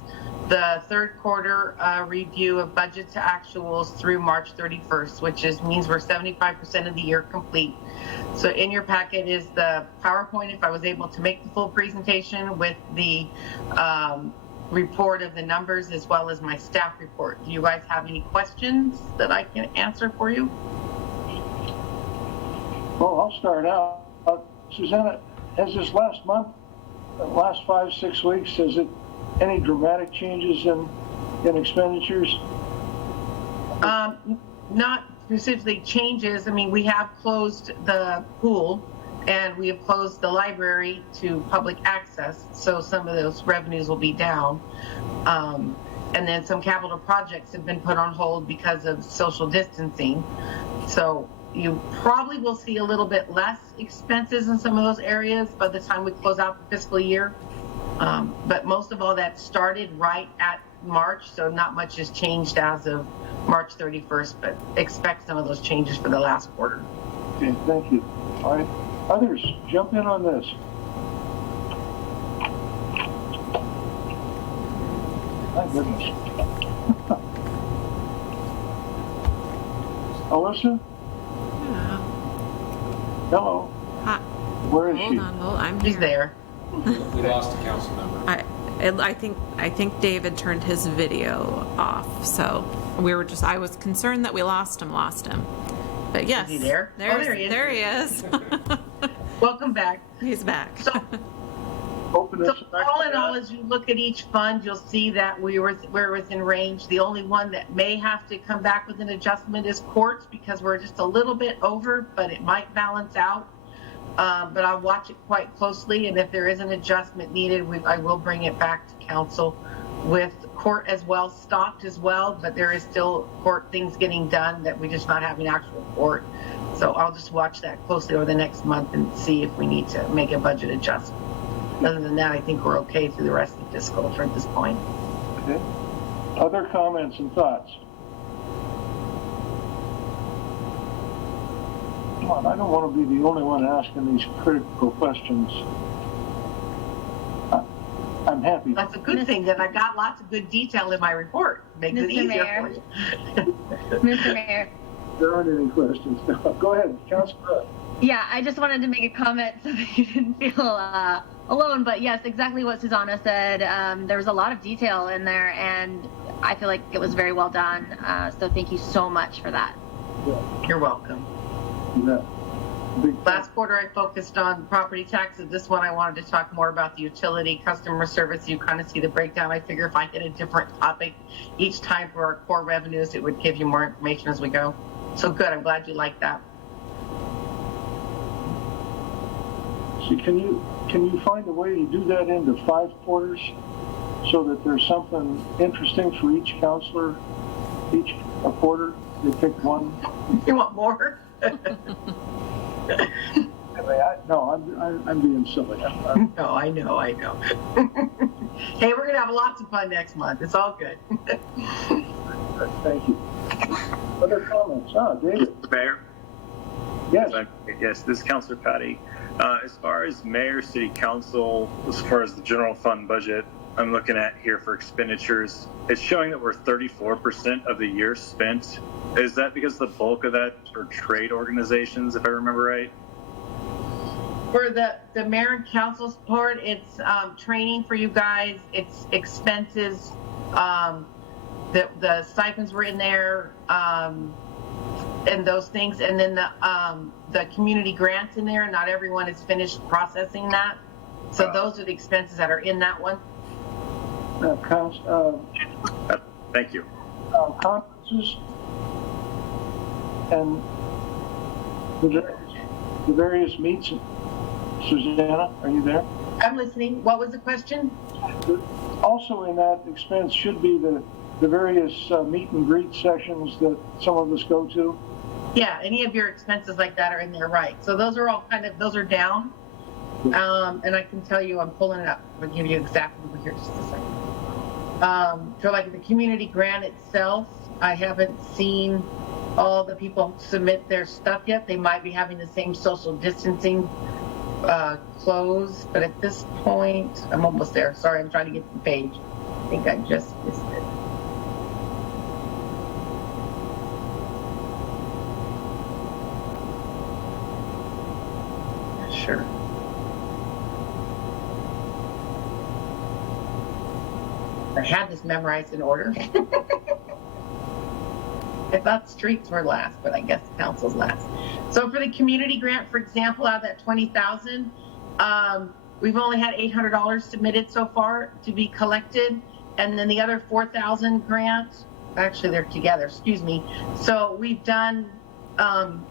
the third quarter review of budget to actuals through March 31st, which means we're 75% of the year complete. So in your packet is the PowerPoint, if I was able to make the full presentation, with the report of the numbers as well as my staff report. Do you guys have any questions that I can answer for you? Well, I'll start out. Susanna, has this last month, the last 5-6 weeks, has it any dramatic changes in expenditures? Not specifically changes. I mean, we have closed the pool and we have closed the library to public access, so some of those revenues will be down. And then some capital projects have been put on hold because of social distancing. So you probably will see a little bit less expenses in some of those areas by the time we close out the fiscal year. But most of all, that started right at March, so not much has changed as of March 31st, but expect some of those changes for the last quarter. Okay, thank you. All right. Others, jump in on this. My goodness. Alyssa? Hello. Hi. Where is she? Hold on, I'm He's here. there. We lost a council member. I think David turned his video off, so I was concerned that we lost him. But yes. Is he there? There he is. There he is. Welcome back. He's back. So, Open so this back all in to all, that. as you look at each fund, you'll see that we're within range. The only one that may have to come back with an adjustment is courts, because we're just a little bit over, but it might balance out. But I'll watch it quite closely, and if there is an adjustment needed, I will bring it back to council. With court as well, stopped as well, but there is still court things getting done that we just not having actual court. So I'll just watch that closely over the next month and see if we need to make a budget adjustment. Other than that, I think we're okay through the rest of the fiscal for this point. Okay. Other comments and thoughts? Come on, I don't want to be the only one asking these critical questions. I'm happy. That's a good thing, that I got lots of good detail in my report. Makes it Mr. easier Mayor. for you. Mr. Mayor. There aren't any questions. Go ahead, Councilor. Yeah, I just wanted to make a comment so that you didn't feel alone. But yes, exactly what Susanna said. There was a lot of detail in there, and I feel like it was very well done. So thank you so much for that. Yeah. You're welcome. Yeah. Big Last quarter, I focused on property taxes. This one, I wanted to talk more about the utility customer service. You kind of see the breakdown. I figure if I hit a different topic each time for our core revenues, it would give you more information as we go. So good. I'm glad you like that. See, can you find a way to do that into 5 quarters so that there's something interesting for each counselor, each a quarter? They pick one. You want more? I'm being silly. No, I know. Hey, we're gonna have lots of fun next month. It's all good. Thank you. Other comments? David. Mr. Mayor? Yes. Yes, this is Councilor Patty. As far as mayor, city council, as far as the general fund budget, I'm looking at here for expenditures. It's showing that we're 34% of the year spent. Is that because the bulk of that are trade organizations, if I remember right? For the mayor and council support, it's training for you guys, it's expenses, the stipends were in there, and those things, and then the community grants in there. Not everyone has finished processing that, so those are the expenses that are in that one. Thank you. Conferences and the various meets. Susanna, are you there? I'm listening. What was the question? Also in that expense should be the various meet and greet sessions that some of us go to. Yeah, any of your expenses like that are in there, right? So those are all those are down. And I can tell you, I'm pulling it up. I'll give you exactly over here just a second. For like the community grant itself, I haven't seen all the people submit their stuff yet. They might be having the same social distancing close, but at this point, I'm almost there. Sorry, I'm trying to get to the page. I think I just missed it. Sure. I had this memorized in order. I thought streets were last, but I guess council's last. So for the community grant, for example, out of that 20,000, we've only had $800 submitted so far to be collected, and then the other 4,000 grant, actually they're together, excuse me. So we've done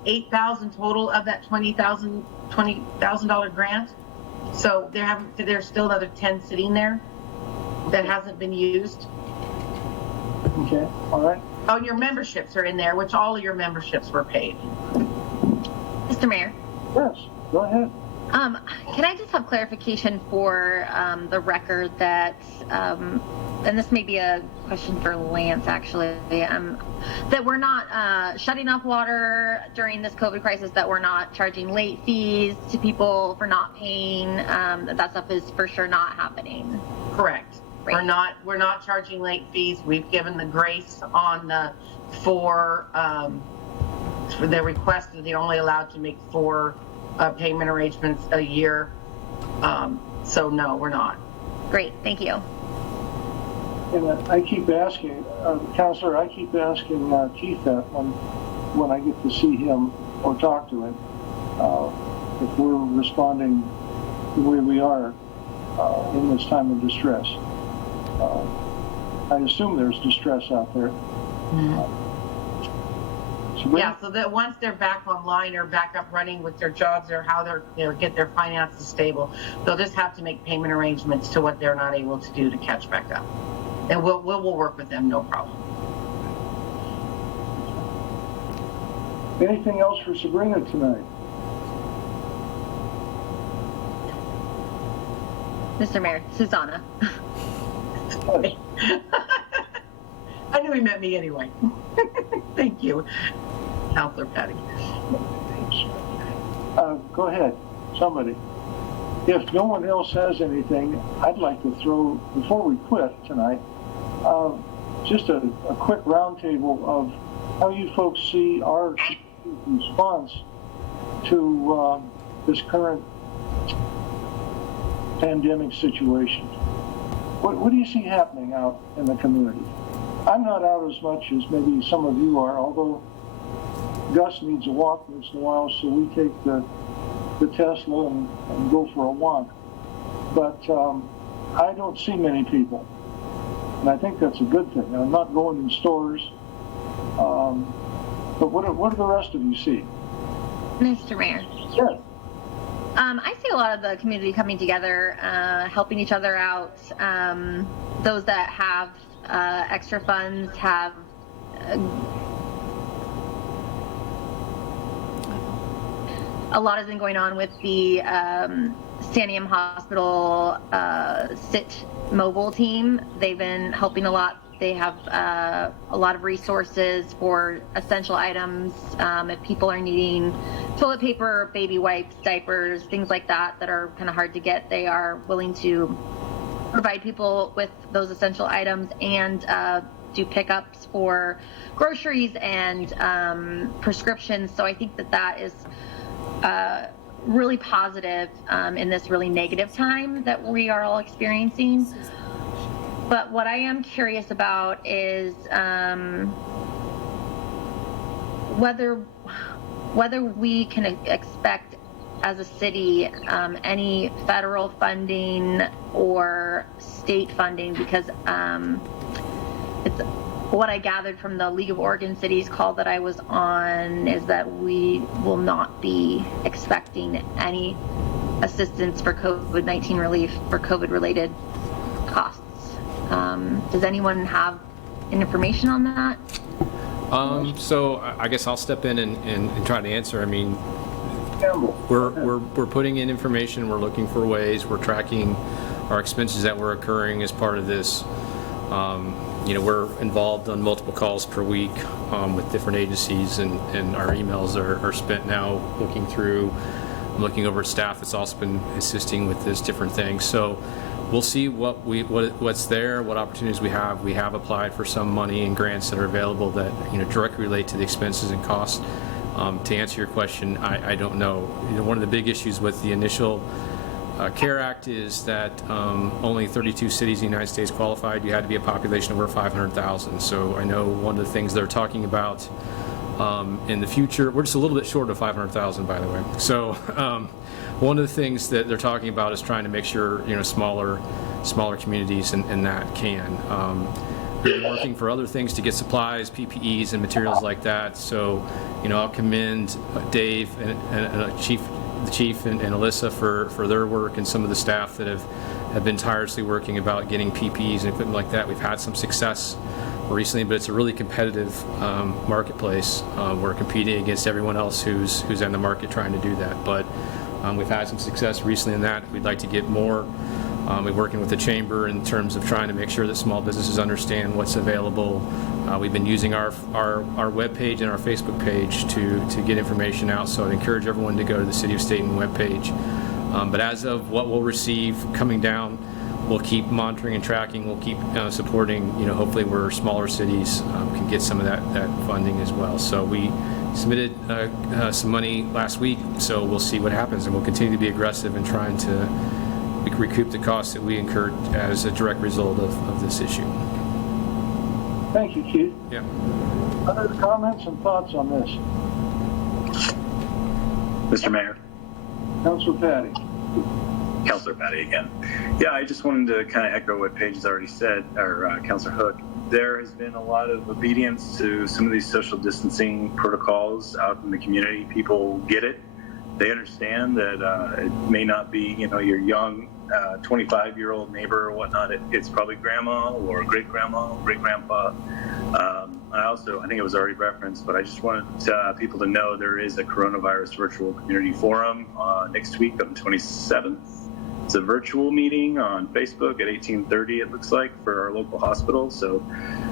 8,000 total of that $20,000 grant. So there's still another 10 sitting there that hasn't been used. Okay, all right. Oh, and your memberships are in there, which all of your memberships were paid. Mr. Mayor? Yes, go ahead. Can I just have clarification for the record that, and this may be a question for Lance actually, that we're not shutting off water during this COVID crisis, that we're not charging late fees to people for not paying, that stuff is for sure not happening. Correct. Right. We're not charging late fees. We've given the grace on the for the request that they're only allowed to make 4 payment arrangements a year. So no, we're not. Great, thank you. And I keep asking, Counselor, I keep asking Keith that when I get to see him or talk to him, if we're responding the way we are in this time of distress. I assume there's distress out there. Yeah, so that once they're back online or back up running with their jobs or how they'll get their finances stable, they'll just have to make payment arrangements to what they're not able to do to catch back up. And we'll work with them, no problem. Anything else for Sabrina tonight? Mr. Mayor, Susanna. Yes. I knew he meant me anyway. Thank you, Counselor Patty. Go ahead, somebody. If no one else has anything, I'd like to throw, before we quit tonight, just a quick roundtable of how you folks see our response to this current pandemic situation. What do you see happening out in the community? I'm not out as much as maybe some of you are, although Gus needs a walk once in a while, so we take the Tesla and go for a walk. But I don't see many people, and I think that's a good thing. I'm not going in stores, but what do the rest of you see? Mr. Mayor. Yes. I see a lot of the community coming together, helping each other out. Those that have extra funds have a lot has been going on with the Sanium Hospital SIT mobile team. They've been helping a lot. They have a lot of resources for essential items. If people are needing toilet paper, baby wipes, diapers, things like that that are kind of hard to get, they are willing to provide people with those essential items and do pickups for groceries and prescriptions. So I think that is really positive in this really negative time that we are all experiencing. But what I am curious about is whether we can expect as a city any federal funding or state funding, because it's what I gathered from the League of Oregon Cities call that I was on is that we will not be expecting any assistance for COVID-19 relief for COVID-related costs. Does anyone have information on that? So I guess I'll step in and try to answer. I mean, Campbell. We're putting in information, we're looking for ways, we're tracking our expenses that were occurring as part of this. We're involved on multiple calls per week with different agencies, and our emails are spent now looking through, looking over at staff that's also been assisting with this different things. So we'll see what's there, what opportunities we have. We have applied for some money and grants that are available that directly relate to the expenses and costs. To answer your question, I don't know. One of the big issues with the initial CARE Act is that only 32 cities in the United States qualified. You had to be a population over 500,000. So I know one of the things they're talking about in the future, we're just a little bit short of 500,000, by the way. So one of the things that they're talking about is trying to make sure smaller communities and that can. We've been working for other things to get supplies, PPEs, and materials like that. So I'll commend Dave and the chief and Alyssa for their work, and some of the staff that have been tirelessly working about getting PPEs and equipment like that. We've had some success recently, but it's a really competitive marketplace. We're competing against everyone else who's in the market trying to do that. But we've had some success recently in that. We'd like to get more. We're working with the chamber in terms of trying to make sure that small businesses understand what's available. We've been using our webpage and our Facebook page to get information out, so I'd encourage everyone to go to the City of Staten webpage. But as of what we'll receive coming down, we'll keep monitoring and tracking. We'll keep supporting, hopefully where smaller cities can get some of that funding as well. So we submitted some money last week, so we'll see what happens, and we'll continue to be aggressive in trying to recoup the costs that we incurred as a direct result of this issue. Thank you, Keith. Yeah. Other comments and thoughts on this? Mr. Mayor. Councilor Patty. Councilor Patty again. Yeah, I just wanted to kind of echo what Paige has already said, or Councilor Hook. There has been a lot of obedience to some of these social distancing protocols out in the community. People get it. They understand that it may not be, your young 25-year-old neighbor or whatnot. It's probably grandma or great-grandma, great-grandpa. I think it was already referenced, but I just wanted people to know there is a coronavirus virtual community forum next week on the 27th. It's a virtual meeting on Facebook at 18:30, it looks like, for our local hospital. So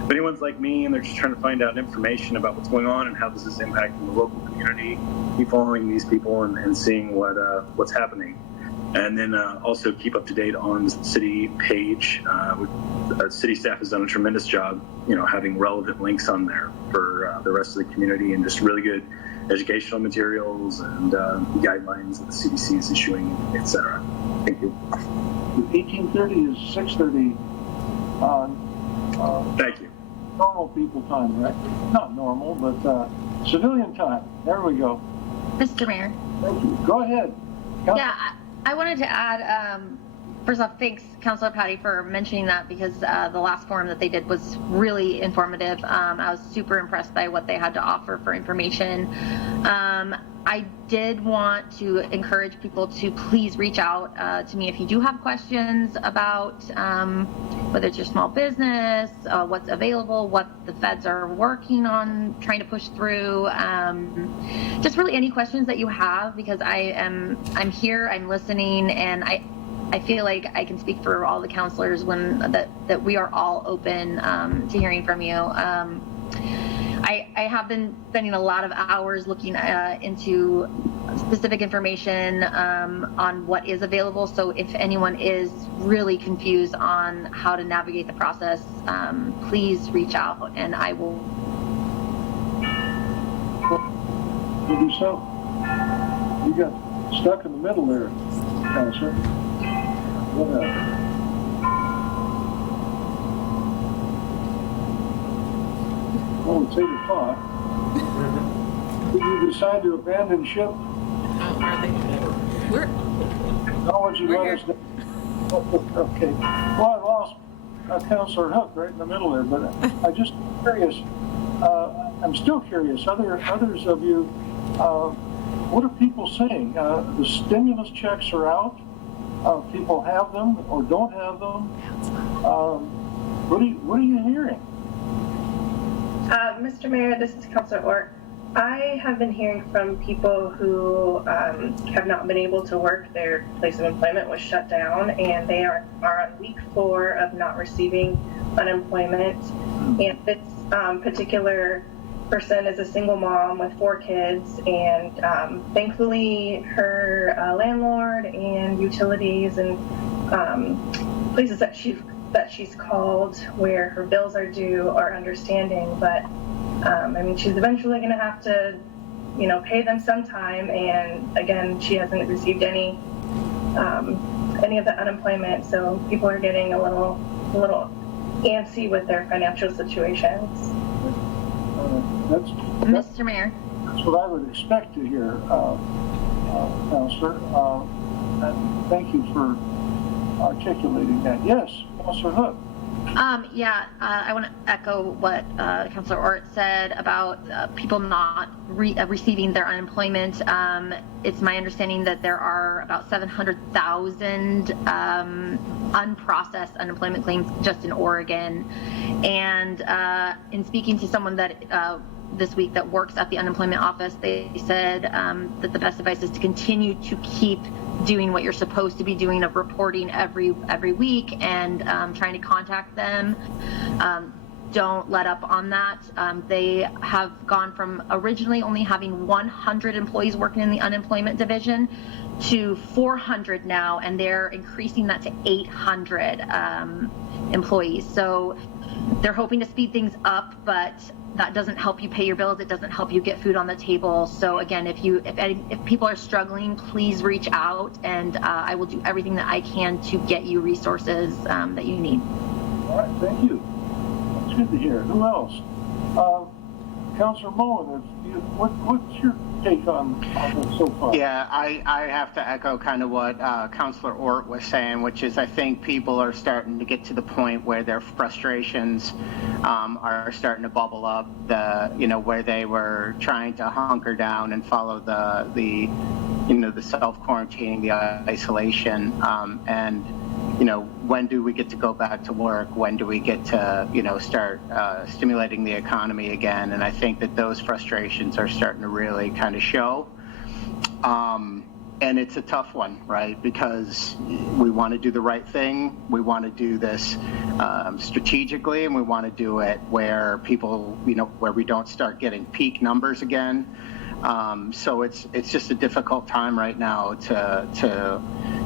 if anyone's like me and they're just trying to find out information about what's going on and how this is impacting the local community, keep following these people and seeing what's happening. And then also keep up to date on the city page. City staff has done a tremendous job, having relevant links on there for the rest of the community, and just really good educational materials and guidelines that the CDC is issuing, etc. Thank you. 18:30 is 6:30 on Thank you. normal people time, right? Not normal, but civilian time. There we go. Mr. Mayor. Thank you. Go ahead. Yeah, I wanted to add, first off, thanks, Councilor Patty, for mentioning that, because the last forum that they did was really informative. I was super impressed by what they had to offer for information. I did want to encourage people to please reach out to me if you do have questions about whether it's your small business, what's available, what the feds are working on trying to push through, just really any questions that you have, because I'm here, I'm listening, and I feel like I can speak for all the counselors that we are all open to hearing from you. I have been spending a lot of hours looking into specific information on what is available. So if anyone is really confused on how to navigate the process, please reach out and I will. We'll do so. You got stuck in the middle there, Councilor. Yeah. Well, it's 8 o'clock. Did you decide to abandon ship? Oh, are they? How would you let us know? Okay. Well, I lost Councilor Hook right in the middle there, but I'm just curious. I'm still curious. Others of you, what are people saying? The stimulus checks are out. People have them or don't have them. What are you hearing? Mr. Mayor, this is Councilor Ork. I have been hearing from people who have not been able to work. Their place of employment was shut down, and they are on week 4 of not receiving unemployment. And this particular person is a single mom with 4 kids, and thankfully her landlord and utilities and places that she's called where her bills are due are understanding, but I mean, she's eventually going to have to, pay them sometime. And again, she hasn't received any of the unemployment, so people are getting a little antsy with their financial situations. Mr. Mayor. That's what I would expect to hear, Councilor. Thank you for articulating that. Yes, Councilor Hook. I want to echo what Councilor Ort said about people not receiving their unemployment. It's my understanding that there are about 700,000 unprocessed unemployment claims just in Oregon. And in speaking to someone that this week that works at the unemployment office, they said that the best advice is to continue to keep doing what you're supposed to be doing of reporting every week and trying to contact them. Don't let up on that. They have gone from originally only having 100 employees working in the unemployment division to 400 now, and they're increasing that to 800 employees. So they're hoping to speed things up, but that doesn't help you pay your bills. It doesn't help you get food on the table. So again, if people are struggling, please reach out, and I will do everything that I can to get you resources that you need. All right, thank you. That's good to hear. Who else? Councilor Mullen, what's your take on this so far? Yeah, I have to echo kind of what Councilor Ort was saying, which is I think people are starting to get to the point where their frustrations are starting to bubble up. Where they were trying to hunker down and follow the self-quarantining, the isolation, and when do we get to go back to work? When do we get to, start stimulating the economy again? And I think that those frustrations are starting to really kind of show. And it's a tough one, right? Because we want to do the right thing. We want to do this strategically, and we want to do it where people, where we don't start getting peak numbers again. So it's just a difficult time right now to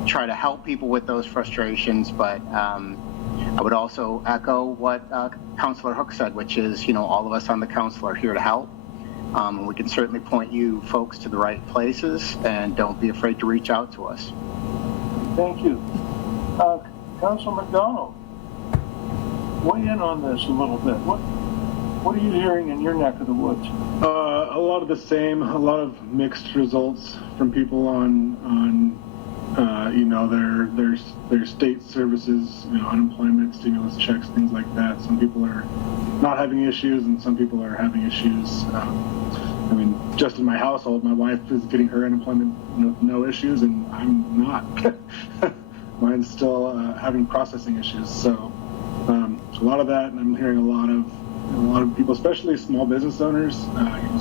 try to help people with those frustrations. But I would also echo what Councilor Hook said, which is, all of us on the council are here to help. And we can certainly point you folks to the right places, and don't be afraid to reach out to us. Thank you. Councilor McDonald, weigh in on this a little bit. What are you hearing in your neck of the woods? A lot of the same, a lot of mixed results from people on their state services, unemployment, stimulus checks, things like that. Some people are not having issues, and some people are having issues. Just in my household, my wife is getting her unemployment no issues, and I'm not. Mine's still having processing issues. So a lot of that, and I'm hearing a lot of people, especially small business owners,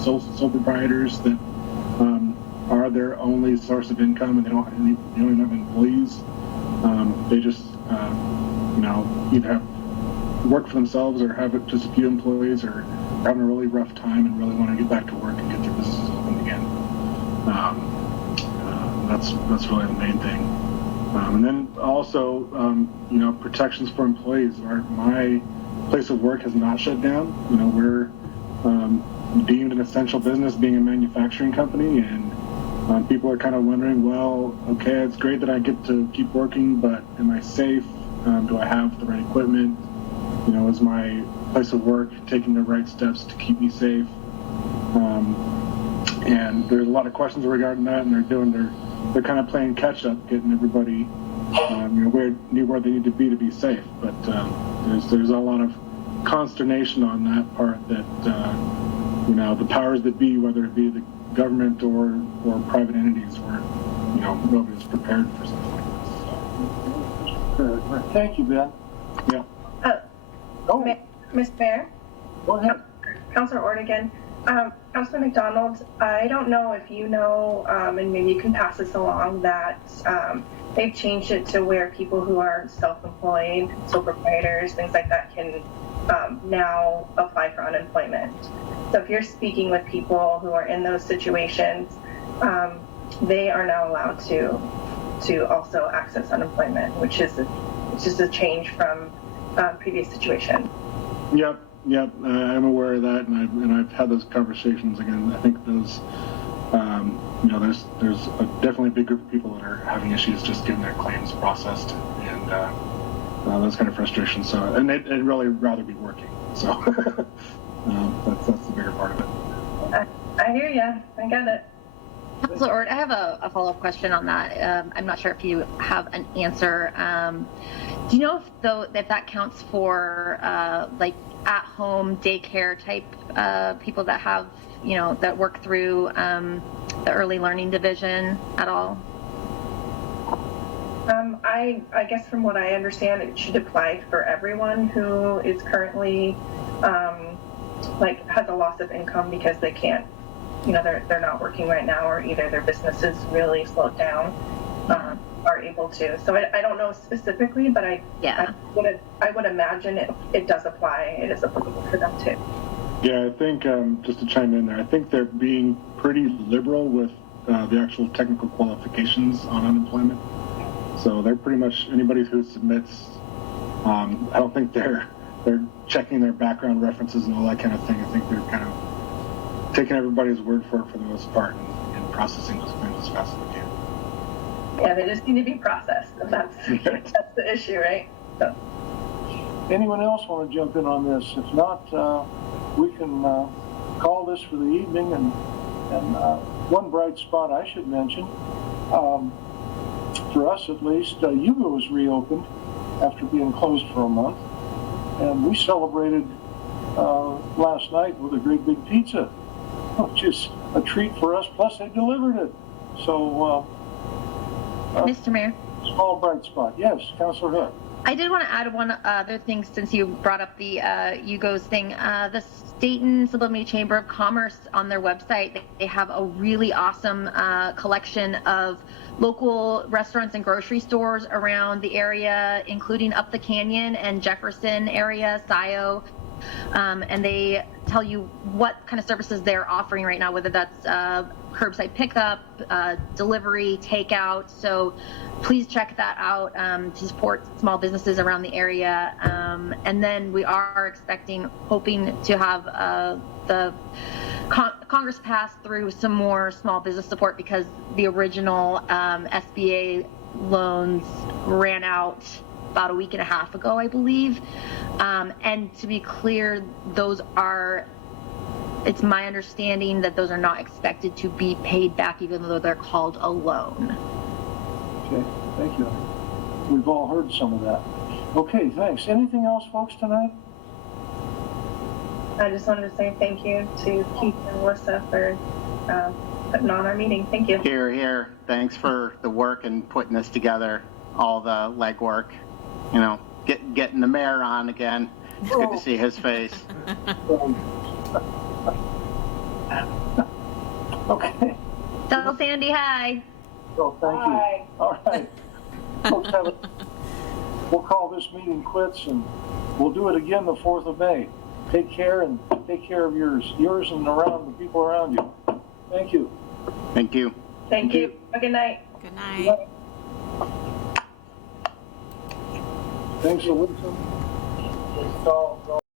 sole proprietors that are their only source of income, and they don't have employees. They just either have work for themselves or have just a few employees, or having a really rough time and really want to get back to work and get their businesses open again. That's really the main thing. And then also, protections for employees. My place of work has not shut down. We're deemed an essential business, being a manufacturing company, and people are kind of wondering, well, okay, it's great that I get to keep working, but am I safe? Do I have the right equipment? Is my place of work taking the right steps to keep me safe? And there's a lot of questions regarding that, and they're kind of playing catch up, getting everybody where they need to be safe. But there's a lot of consternation on that part that the powers that be, whether it be the government or private entities, where nobody's prepared for something like this. Thank you, Ben. Yeah. Ms. Mayor? Go ahead. Councilor Ort again. Councilman McDonald, I don't know if you know, and maybe you can pass this along, that they've changed it to where people who are self-employed, sole proprietors, things like that can now apply for unemployment. So if you're speaking with people who are in those situations, they are now allowed to also access unemployment, which is just a change from previous situation. Yep, I'm aware of that, and I've had those conversations again. I think those, there's definitely a big group of people that are having issues just getting their claims processed, and those kind of frustrations. So, and they'd really rather be working. So that's the bigger part of it. I hear ya. I get it. Councilor Ort, I have a follow-up question on that. I'm not sure if you have an answer. Do you know if that counts for like at-home daycare type people that have, that work through the early learning division at all? I guess from what I understand, it should apply for everyone who is currently has a loss of income because they can't, they're not working right now, or either their business is really slowed down, are able to. So I don't know specifically, but I would imagine it does apply. It is applicable for them too. Yeah, I think just to chime in there, I think they're being pretty liberal with the actual technical qualifications on unemployment. So they're pretty much anybody who submits. I don't think they're checking their background references and all that kind of thing. I think they're kind of taking everybody's word for it for the most part and processing those claims as fast as they can. Yeah, they just need to be processed. And that's the issue, right? So. Anyone else want to jump in on this? If not, we can call this for the evening. And one bright spot I should mention, for us at least, Yugo was reopened after being closed for a month. And we celebrated last night with a great big pizza, which is a treat for us, plus they delivered it. So, Mr. Mayor? Small bright spot. Yes, Councilor Hood. I did want to add one other thing since you brought up the UGOs thing. The Stayton Sublimity Chamber of Commerce, on their website, they have a really awesome collection of local restaurants and grocery stores around the area, including up the canyon and Jefferson area, Scio. And they tell you what kind of services they're offering right now, whether that's curbside pickup, delivery, takeout. So please check that out to support small businesses around the area. And then we are hoping to have the Congress pass through some more small business support, because the original SBA loans ran out about a week and a half ago, I believe. And to be clear, it's my understanding that those are not expected to be paid back, even though they're called a loan. Okay, thank you. We've all heard some of that. Okay, thanks. Anything else, folks, tonight? I just wanted to say thank you to Keith and Melissa for putting on our meeting. Thank you. Here. Thanks for the work and putting this together, all the legwork. Getting the mayor on again. It's good to see his face. Okay. Tell Sandy hi. Oh, thank you. All right. Folks, we'll call this meeting quits, and we'll do it again the 4th of May. Take care, and take care of yours and around the people around you. Thank you. Thank you. Thank you. Good night. Good night. Thanks for listening.